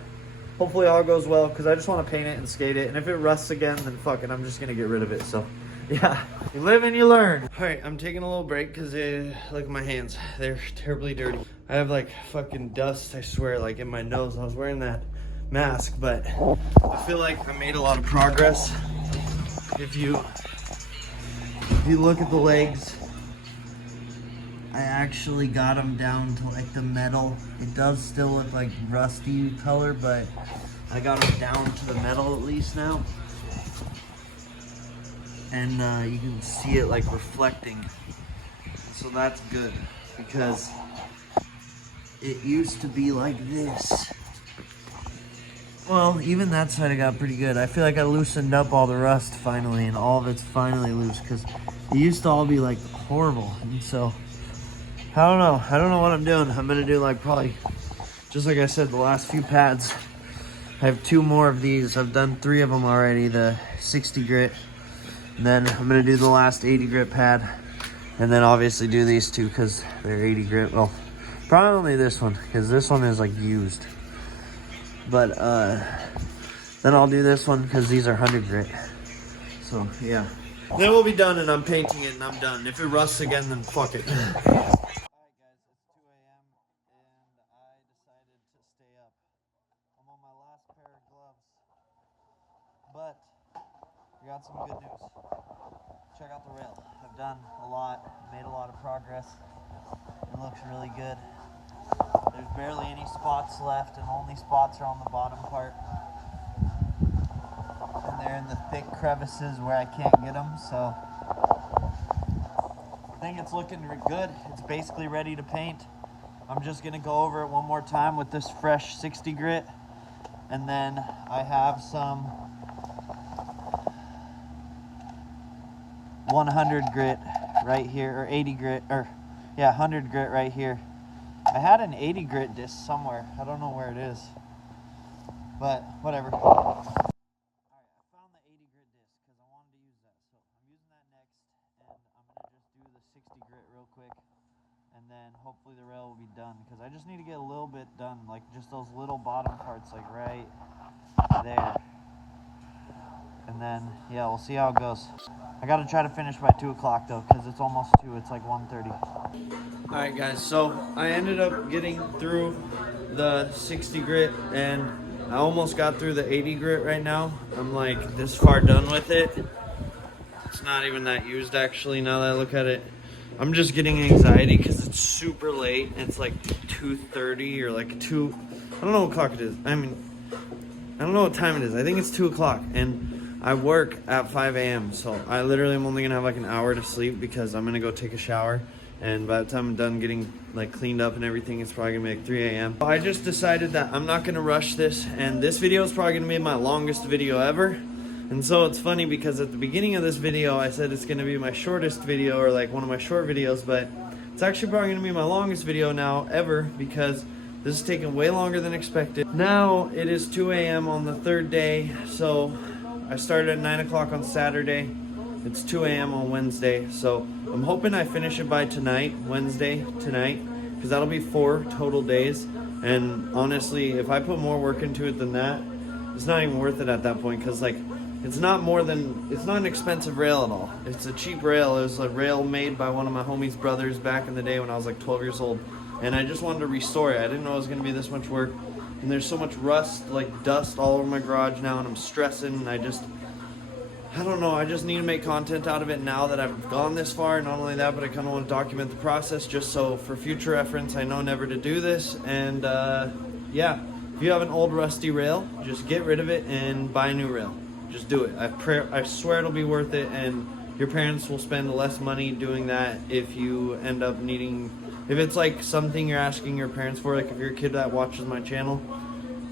hopefully all goes well, because I just want to paint it and skate it. And if it rusts again, then fuck it, I'm just going to get rid of it. So yeah, you live and you learn. All right, I'm taking a little break because look at my hands. They're terribly dirty. I have like fucking dust, I swear, like in my nose. I was wearing that mask, but I feel like I made a lot of progress. If you look at the legs, I actually got them down to like the metal. It does still look like rusty color, but I got them down to the metal at least now. And you can see it like reflecting. So that's good, because it used to be like this. Well, even that side I got pretty good. I feel like I loosened up all the rust finally, and all of it's finally loose, because it used to all be like horrible. And so I don't know what I'm doing. I'm gonna do like probably, just like I said, the last few pads. I have 2 more of these. I've done 3 of them already, the 60 grit. And then I'm gonna do the last 80 grit pad. And then obviously do these 2 because they're 80 grit. Well, probably only this one, because this one is like used. But then I'll do this one because these are 100 grit. So yeah. Then we'll be done and I'm painting it and I'm done. If it rusts again, then fuck it. Alright guys, it's 2 a.m. and I decided to stay up. I'm on my last pair of gloves. But we got some good news. Check out the rail. I've done a lot, made a lot of progress. It looks really good. There's barely any spots left, and only spots are on the bottom part. And they're in the thick crevices where I can't get them, so I think it's looking good. It's basically ready to paint. I'm just gonna go over it one more time with this fresh 60 grit, and then I have some 100 grit right here, or 80 grit, or yeah, 100 grit right here. I had an 80 grit disc somewhere. I don't know where it is, but whatever. All right, I found the 80 grit disc because I wanted to use that, so I'm using that next, and I'm gonna just do the 60 grit real quick, and then hopefully the rail will be done, because I just need to get a little bit done, like just those little bottom parts, like right there. And then, yeah, we'll see how it goes. I gotta try to finish by 2 o'clock though, because it's almost 2, it's like 1:30. Alright guys, so I ended up getting through the 60 grit, and I almost got through the 80 grit right now. I'm like this far done with it. It's not even that used actually, now that I look at it. I'm just getting anxiety because it's super late. It's like 2:30 or like 2, I don't know what clock it is. I mean, I don't know what time it is. I think it's 2 o'clock, and I work at 5 a.m. so I literally am only gonna have like an hour to sleep because I'm gonna go take a shower, and by the time I'm done getting like cleaned up and everything, it's probably gonna be like 3 a.m. I just decided that I'm not gonna rush this, and this video is probably gonna be my longest video ever. And so it's funny because at the beginning of this video I said it's gonna be my shortest video, or like one of my short videos, but it's actually probably gonna be my longest video now ever, because this is taking way longer than expected. Now it is 2 a.m. on the 3rd day, so I started at 9 o'clock on Saturday. It's 2 a.m. on Wednesday, so I'm hoping I finish it by tonight, Wednesday, tonight, because that'll be 4 total days. And honestly, if I put more work into it than that, it's not even worth it at that point, because like, it's not an expensive rail at all. It's a cheap rail. It was a rail made by one of my homie's brothers back in the day when I was like 12 years old. And I just wanted to restore it. I didn't know it was gonna be this much work. And there's so much rust, like dust all over my garage now, and I'm stressing, and I don't know, I just need to make content out of it now that I've gone this far. Not only that, but I kind of want to document the process just so for future reference I know never to do this. And yeah, if you have an old rusty rail, just get rid of it and buy a new rail. Just do it. I swear it'll be worth it, and your parents will spend less money doing that if you end up needing, if it's like something you're asking your parents for, like if you're a kid that watches my channel,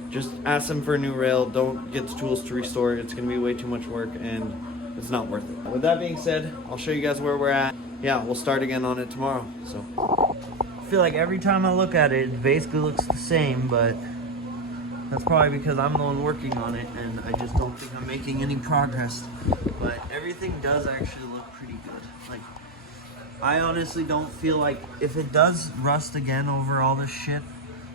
just ask them for a new rail. Don't get the tools to restore it. It's going to be way too much work, and it's not worth it. With that being said, I'll show you guys where we're at. Yeah, we'll start again on it tomorrow. So I feel like every time I look at it, it basically looks the same, but that's probably because I'm the one working on it, and I just don't think I'm making any progress. But everything does actually look pretty good. Like, I honestly don't feel like, if it does rust again over all this shit,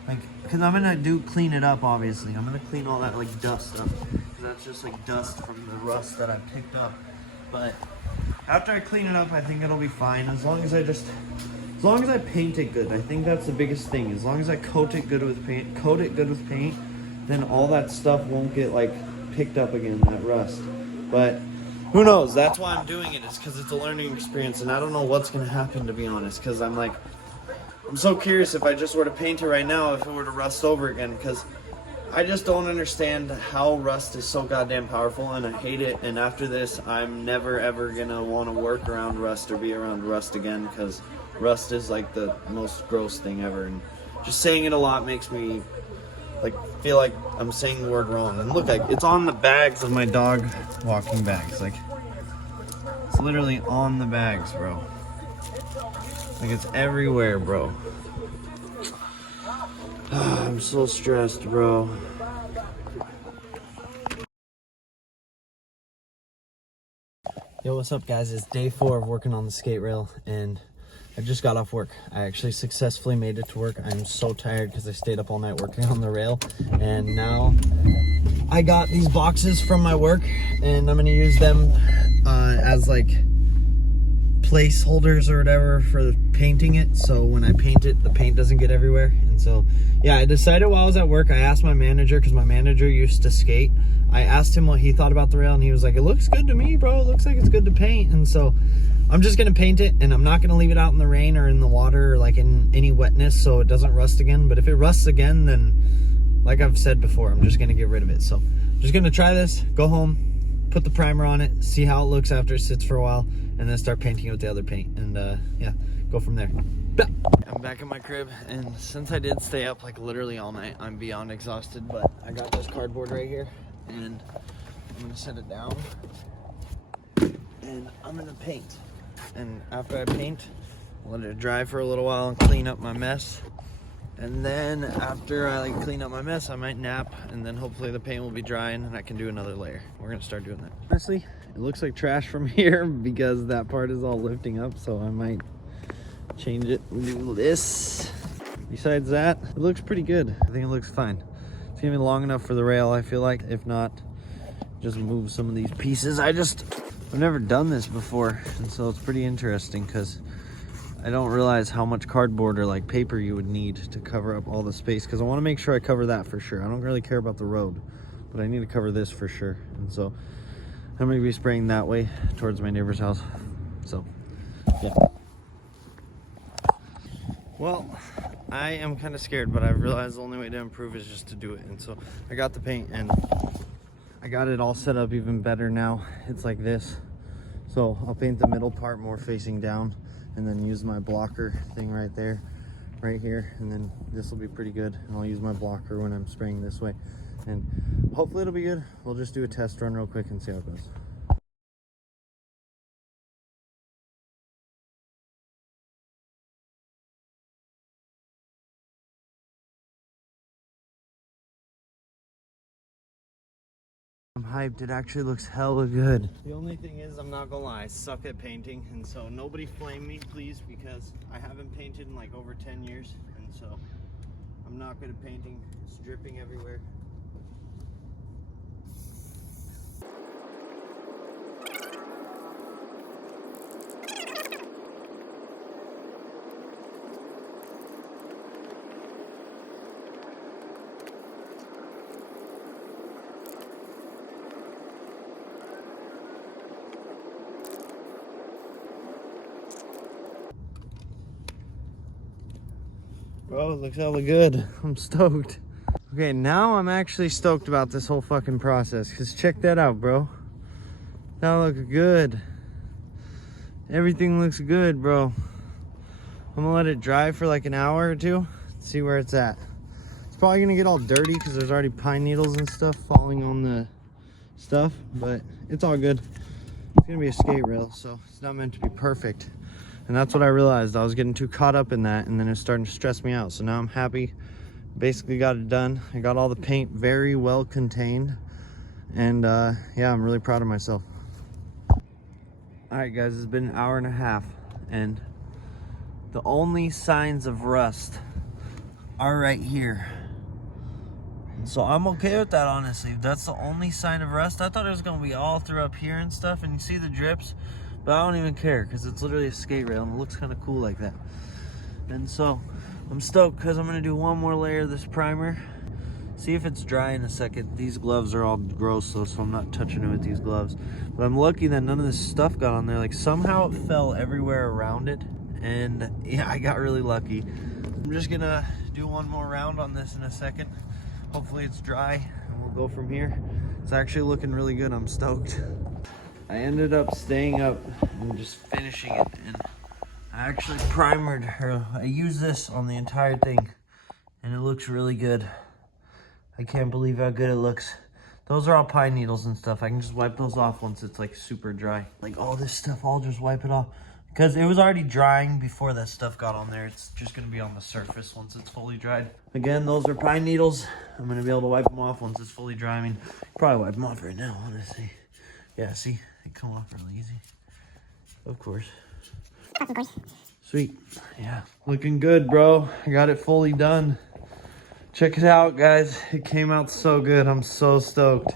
like, because I'm gonna clean it up, obviously. I'm gonna clean all that like dust up, because that's just like dust from the rust that I picked up. But after I clean it up, I think it'll be fine. As long as I paint it good. I think that's the biggest thing. As long as I coat it good with paint, then all that stuff won't get like picked up again, that rust. But who knows? That's why I'm doing it, is because it's a learning experience, and I don't know what's gonna happen, to be honest, because I'm so curious if I just were to paint it right now, if it were to rust over again, because I just don't understand how rust is so goddamn powerful, and I hate it. And after this, I'm never ever gonna want to work around rust or be around rust again, because rust is like the most gross thing ever. And just saying it a lot makes me like feel like I'm saying the word wrong. And look, like, it's on the bags of my dog walking bags. Like, it's literally on the bags, bro. Like, it's everywhere, bro. I'm so stressed, bro. Yo, what's up, guys? It's day 4 of working on the skate rail, and I just got off work. I actually successfully made it to work. I'm so tired because I stayed up all night working on the rail, and now I got these boxes from my work, and I'm gonna use them as like placeholders or whatever for painting it, so when I paint it, the paint doesn't get everywhere. And so yeah, I decided while I was at work, I asked my manager, because my manager used to skate, I asked him what he thought about the rail, and he was like, it looks good to me, bro. It looks like it's good to paint. And so I'm just gonna paint it, and I'm not gonna leave it out in the rain or in the water or like in any wetness so it doesn't rust again. But if it rusts again, then like I've said before, I'm just gonna get rid of it. So I'm just gonna try this, go home, put the primer on it, see how it looks after it sits for a while, and then start painting it with the other paint, and yeah, go from there. I'm back in my crib, and since I did stay up like literally all night, I'm beyond exhausted. But I got this cardboard right here, and I'm gonna set it down, and I'm gonna paint. And after I paint, I'll let it dry for a little while and clean up my mess. And then after I like clean up my mess, I might nap, and then hopefully the paint will be drying and I can do another layer. We're gonna start doing that. Honestly, it looks like trash from here because that part is all lifting up, so I might change it and do this. Besides that, it looks pretty good. I think it looks fine. It's gonna be long enough for the rail, I feel like. If not, just move some of these pieces. I've never done this before, and so it's pretty interesting because I don't realize how much cardboard or like paper you would need to cover up all the space, because I want to make sure I cover that for sure. I don't really care about the road, but I need to cover this for sure. And so I'm going to be spraying that way towards my neighbor's house. So yeah. Well, I am kind of scared, but I've realized the only way to improve is just to do it. And so I got the paint, and I got it all set up even better now. It's like this. So I'll paint the middle part more facing down, and then use my blocker thing right there, right here, and then this will be pretty good. And I'll use my blocker when I'm spraying this way, and hopefully it'll be good. We'll just do a test run real quick and see how it goes. I'm hyped. It actually looks hella good. The only thing is, I'm not gonna lie, I suck at painting, and so nobody flame me, please, because I haven't painted in like over 10 years, and so I'm not good at painting. It's dripping everywhere. Bro, it looks hella good. I'm stoked. Okay, now I'm actually stoked about this whole fucking process, because check that out, bro. That looks good. Everything looks good, bro. I'm gonna let it dry for like an hour or two, see where it's at. It's probably gonna get all dirty because there's already pine needles and stuff falling on the stuff, but it's all good. It's gonna be a skate rail, so it's not meant to be perfect. And that's what I realized. I was getting too caught up in that, and then it's starting to stress me out. So now I'm happy. Basically got it done. I got all the paint very well contained. And yeah, I'm really proud of myself. All right, guys, it's been an hour and a half, and the only signs of rust are right here. And so I'm okay with that, honestly. That's the only sign of rust. I thought it was gonna be all through up here and stuff, and you see the drips. But I don't even care, because it's literally a skate rail and it looks kind of cool like that. And so I'm stoked because I'm going to do one more layer of this primer, see if it's dry in a second. These gloves are all gross though, so I'm not touching it with these gloves. But I'm lucky that none of this stuff got on there. Like somehow it fell everywhere around it, and yeah, I got really lucky. I'm just gonna do one more round on this in a second. Hopefully it's dry and we'll go from here. It's actually looking really good. I'm stoked. I ended up staying up and just finishing it, and I actually primered her. I used this on the entire thing and it looks really good. I can't believe how good it looks. Those are all pine needles and stuff. I can just wipe those off once it's like super dry. Like all this stuff, I'll just wipe it off. Because it was already drying before that stuff got on there. It's just gonna be on the surface once it's fully dried. Again, those are pine needles. I'm gonna be able to wipe them off once it's fully dry. I mean, probably wipe them off right now, honestly. Yeah, see, they come off really easy. Of course. Sweet, yeah. Looking good, bro. I got it fully done. Check it out, guys. It came out so good. I'm so stoked.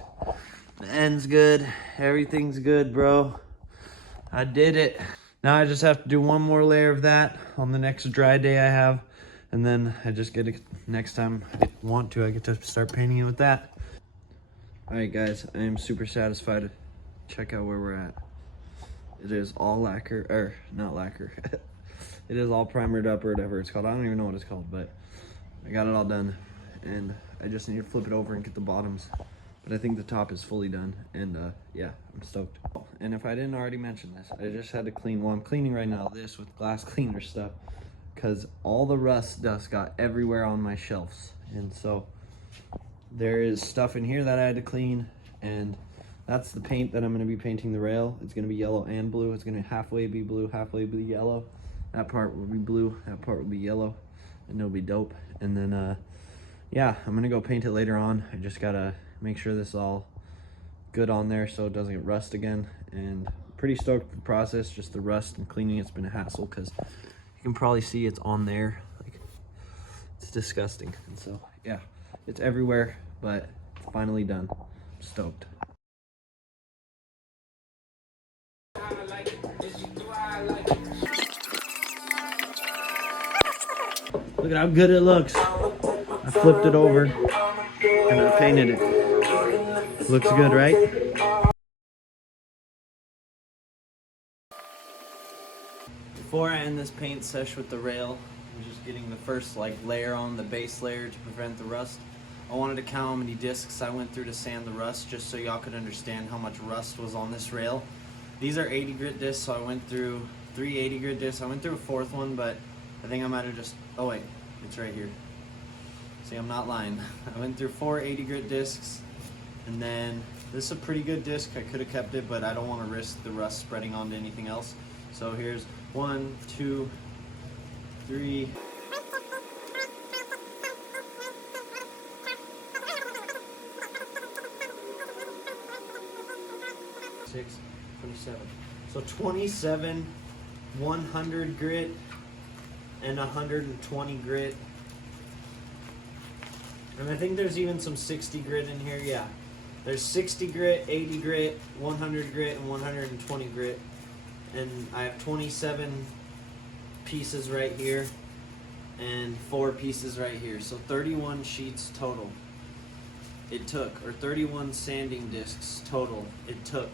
The end's good. Everything's good, bro. I did it. Now I just have to do one more layer of that on the next dry day I have. And then I just get to, next time I want to, I get to start painting it with that. All right, guys, I am super satisfied. Check out where we're at. It is all lacquer, or not lacquer. It is all primered up or whatever it's called. I don't even know what it's called, but I got it all done. And I just need to flip it over and get the bottoms. But I think the top is fully done, and yeah, I'm stoked. And if I didn't already mention this, I just had to clean, well, I'm cleaning right now this with glass cleaner stuff, because all the rust dust got everywhere on my shelves. And so there is stuff in here that I had to clean, and that's the paint that I'm going to be painting the rail. It's going to be yellow and blue. It's going to halfway be blue, halfway be yellow. That part will be blue, that part will be yellow, and it'll be dope. And then yeah, I'm going to go paint it later on. I just got to make sure this is all good on there so it doesn't get rust again. And pretty stoked with the process. Just the rust and cleaning, it's been a hassle because you can probably see it's on there. Like, it's disgusting. And so yeah, it's everywhere, but it's finally done. I'm stoked. Look at how good it looks. I flipped it over and I painted it. Looks good, right? Before I end this paint sesh with the rail, I'm just getting the first layer on, the base layer, to prevent the rust. I wanted to count how many discs I went through to sand the rust, just so y'all could understand how much rust was on this rail. These are 80 grit discs, so I went through 3 80 grit discs. I went through a fourth one, but I think I might have just, oh wait, it's right here. See, I'm not lying. I went through 4 80 grit discs, and then this is a pretty good disc. I could have kept it, but I don't want to risk the rust spreading onto anything else. So here's 1, 2, 3. 6, 27. So 27, 100 grit, and 120 grit. And I think there's even some 60 grit in here, yeah. There's 60 grit, 80 grit, 100 grit, and 120 grit. And I have 27 pieces right here, and 4 pieces right here. So 31 sheets total it took, or 31 sanding discs total it took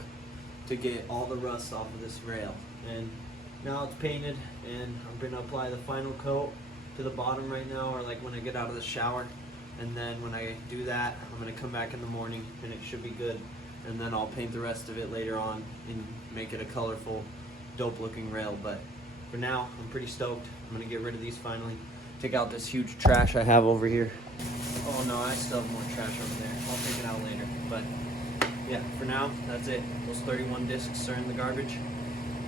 to get all the rust off of this rail. And now it's painted, and I'm gonna apply the final coat to the bottom right now, or like when I get out of the shower. And then when I do that, I'm gonna come back in the morning and it should be good. And then I'll paint the rest of it later on and make it a colorful, dope looking rail. But for now, I'm pretty stoked. I'm gonna get rid of these finally. Take out this huge trash I have over here. Oh no, I still have more trash over there. I'll take it out later. But yeah, for now, that's it. Those 31 discs are in the garbage.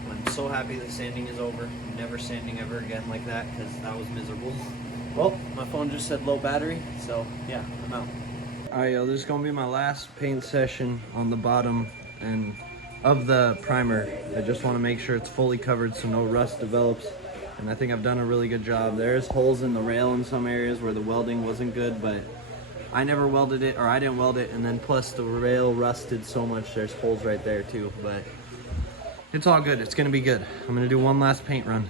I'm so happy the sanding is over. I'm never sanding ever again like that, because that was miserable. Well, my phone just said low battery, so yeah, I'm out. Alright, yo, this is gonna be my last paint session on the bottom and of the primer. I just want to make sure it's fully covered so no rust develops, and I think I've done a really good job. There's holes in the rail in some areas where the welding wasn't good, but I never welded it, or I didn't weld it, and then plus the rail rusted so much there's holes right there too, but it's all good. It's gonna be good. I'm gonna do one last paint run.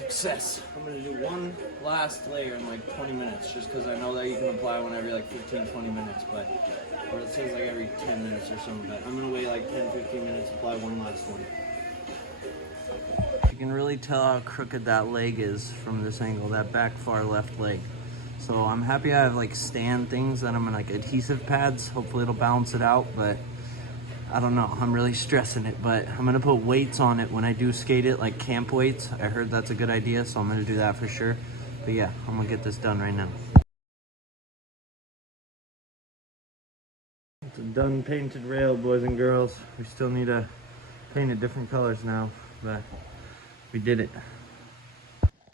success. I'm gonna do one last layer in like 20 minutes, just because I know that you can apply one every like 15, 20 minutes, but or it says like every 10 minutes or something. But I'm gonna wait like 10, 15 minutes, apply one last one. You can really tell how crooked that leg is from this angle, that back far left leg. So I'm happy I have like stand things that I'm in, like adhesive pads. Hopefully it'll balance it out, but I don't know. I'm really stressing it, but I'm gonna put weights on it when I do skate it, like camp weights. I heard that's a good idea, so I'm gonna do that for sure. But yeah, I'm gonna get this done right now. It's a done painted rail, boys and girls. We still need to paint it different colors now, but we did it.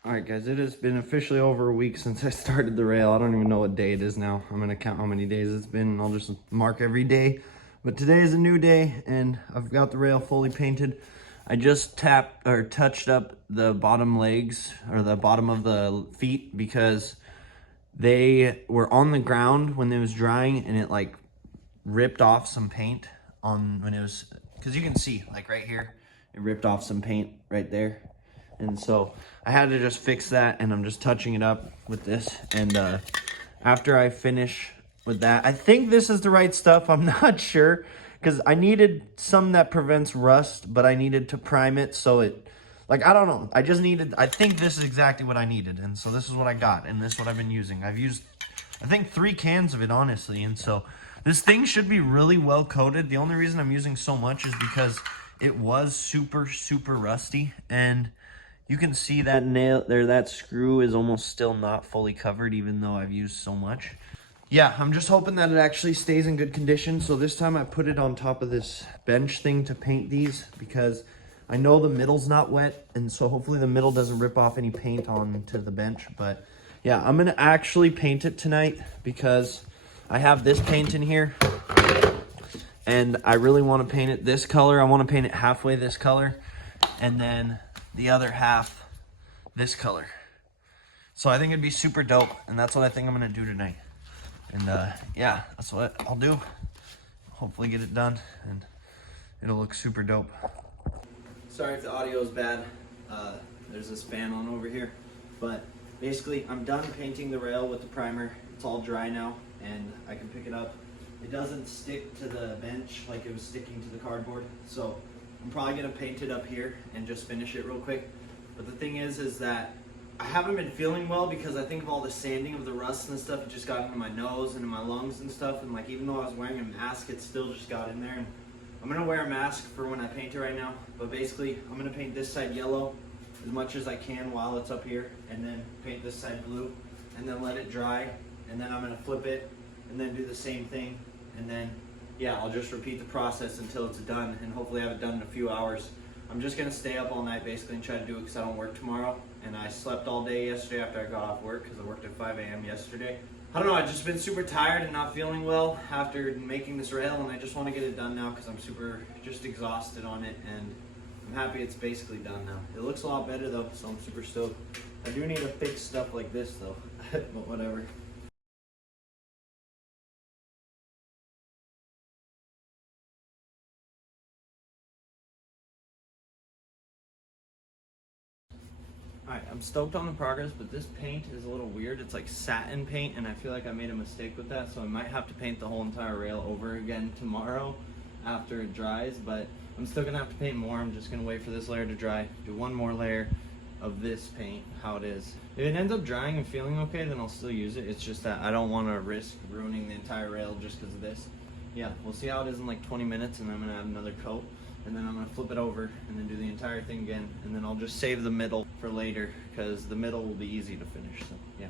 All right, guys, it has been officially over a week since I started the rail. I don't even know what day it is now. I'm gonna count how many days it's been, and I'll just mark every day. But today is a new day, and I've got the rail fully painted. I just touched up the bottom legs, or the bottom of the feet, because they were on the ground when it was drying, and it like ripped off some paint on when it was, because you can see like right here, it ripped off some paint right there. And so I had to just fix that, and I'm just touching it up with this. And after I finish with that, I think this is the right stuff. I'm not sure, because I needed some that prevents rust, but I needed to prime it so it, like, I don't know. I think this is exactly what I needed. And so this is what I got, and this is what I've been using. I've used, I think, 3 cans of it, honestly. And so this thing should be really well coated. The only reason I'm using so much is because it was super, super rusty. And you can see that nail there, that screw is almost still not fully covered, even though I've used so much. Yeah, I'm just hoping that it actually stays in good condition. So this time I put it on top of this bench thing to paint these, because I know the middle's not wet, and so hopefully the middle doesn't rip off any paint onto the bench. But yeah, I'm gonna actually paint it tonight, because I have this paint in here, and I really want to paint it this color. I want to paint it halfway this color, and then the other half this color. So I think it'd be super dope, and that's what I think I'm gonna do tonight. And yeah, that's what I'll do. Hopefully get it done, and it'll look super dope. Sorry if the audio is bad. There's this fan on over here, but basically I'm done painting the rail with the primer. It's all dry now, and I can pick it up. It doesn't stick to the bench like it was sticking to the cardboard, so I'm probably gonna paint it up here and just finish it real quick. But the thing is that I haven't been feeling well, because I think of all the sanding of the rust and stuff. It just got into my nose and in my lungs and stuff, and like even though I was wearing a mask, it still just got in there. And I'm gonna wear a mask for when I paint it right now. But basically, I'm gonna paint this side yellow as much as I can while it's up here, and then paint this side blue, and then let it dry, and then I'm gonna flip it, and then do the same thing, and then yeah, I'll just repeat the process until it's done, and hopefully have it done in a few hours. I'm just gonna stay up all night basically and try to do it, because I don't work tomorrow, and I slept all day yesterday after I got off work, because I worked at 5 a.m. yesterday. I don't know, I've just been super tired and not feeling well after making this rail, and I just want to get it done now, because I'm super just exhausted on it, and I'm happy it's basically done now. It looks a lot better though, so I'm super stoked. I do need to fix stuff like this though, but whatever. Alright, I'm stoked on the progress, but this paint is a little weird. It's like satin paint, and I feel like I made a mistake with that, so I might have to paint the whole entire rail over again tomorrow after it dries, but I'm still gonna have to paint more. I'm just gonna wait for this layer to dry, do one more layer of this paint, how it is. If it ends up drying and feeling okay, then I'll still use it. It's just that I don't want to risk ruining the entire rail just because of this. Yeah, we'll see how it is in like 20 minutes, and then I'm gonna add another coat. And then I'm gonna flip it over and then do the entire thing again, and then I'll just save the middle for later, because the middle will be easy to finish, so yeah.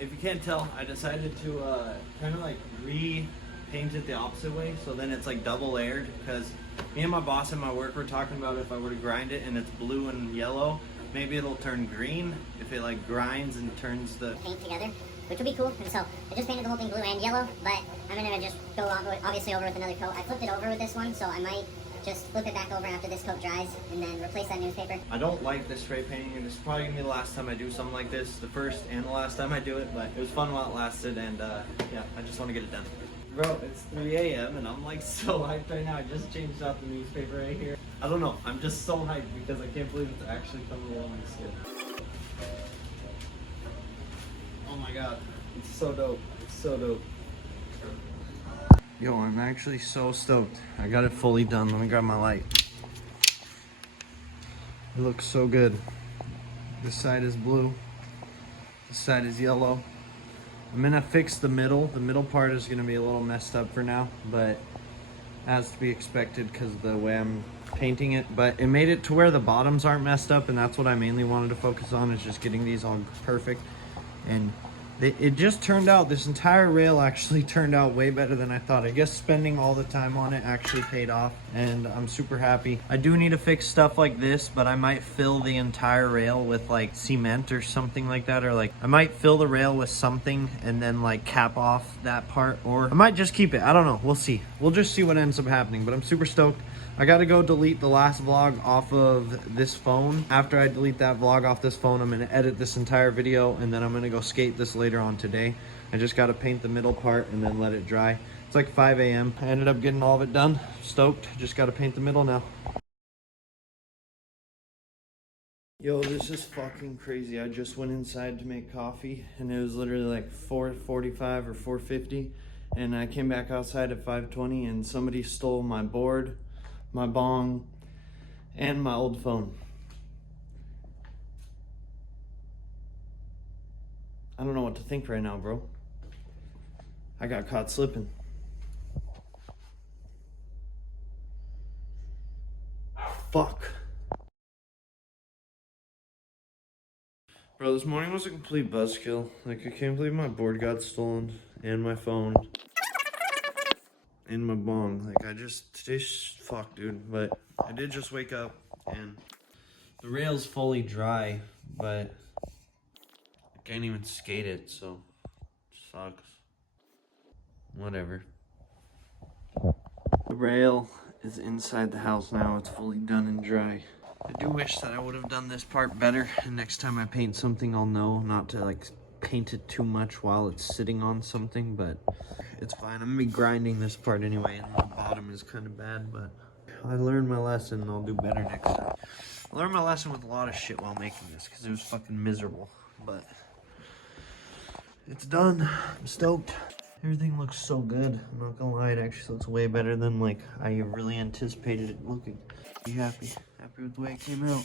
If you can't tell, I decided to kind of like repaint it the opposite way, so then it's like double layered, because me and my boss at my work were talking about if I were to grind it and it's blue and yellow, maybe it'll turn green if it like grinds and turns the paint together, which would be cool. And so I just painted the whole thing blue and yellow, but I'm gonna just go on, obviously over with another coat. I flipped it over with this one, so I might Just flip it back over after this coat dries, and then replace that newspaper. I don't like this spray painting, and it's probably gonna be the last time I do something like this. The first and the last time I do it, but it was fun while it lasted, and yeah, I just want to get it done. Bro, it's 3 a.m. and I'm like so hyped right now. I just changed out the newspaper right here. I don't know, I'm just so hyped because I can't believe it's actually coming along this good. Oh my god, it's so dope. It's so dope. Yo, I'm actually so stoked. I got it fully done. Let me grab my light. It looks so good. This side is blue. This side is yellow. I'm gonna fix the middle. The middle part is gonna be a little messed up for now, but as to be expected because of the way I'm painting it. But it made it to where the bottoms aren't messed up, and that's what I mainly wanted to focus on, is just getting these all perfect. And it just turned out, this entire rail actually turned out way better than I thought. I guess spending all the time on it actually paid off, and I'm super happy. I do need to fix stuff like this, but I might fill the entire rail with like cement or something like that, or like I might fill the rail with something and then like cap off that part, or I might just keep it. I don't know, we'll see. We'll just see what ends up happening, but I'm super stoked. I gotta go delete the last vlog off of this phone. After I delete that vlog off this phone, I'm gonna edit this entire video, and then I'm gonna go skate this later on today. I just gotta paint the middle part and then let it dry. It's like 5 a.m. I ended up getting all of it done. Stoked, just gotta paint the middle now. Yo, this is fucking crazy. I just went inside to make coffee, and it was literally like 4:45 or 4:50, and I came back outside at 5:20, and somebody stole my board, my bong, and my old phone. I don't know what to think right now, bro. I got caught slipping. Fuck. Bro, this morning was a complete buzzkill. Like, I can't believe my board got stolen, and my phone, and my bong. Like, today's fuck, dude. But I did just wake up, and the rail's fully dry, but I can't even skate it, so it sucks. Whatever. The rail is inside the house now. It's fully done and dry. I do wish that I would have done this part better, and next time I paint something, I'll know not to like paint it too much while it's sitting on something, but it's fine. I'm gonna be grinding this part anyway, and the bottom is kind of bad, but I learned my lesson, and I'll do better next time. I learned my lesson with a lot of shit while making this, because it was fucking miserable, but it's done. I'm stoked. Everything looks so good. I'm not gonna lie, it actually looks way better than like I really anticipated it looking. Be happy with the way it came out.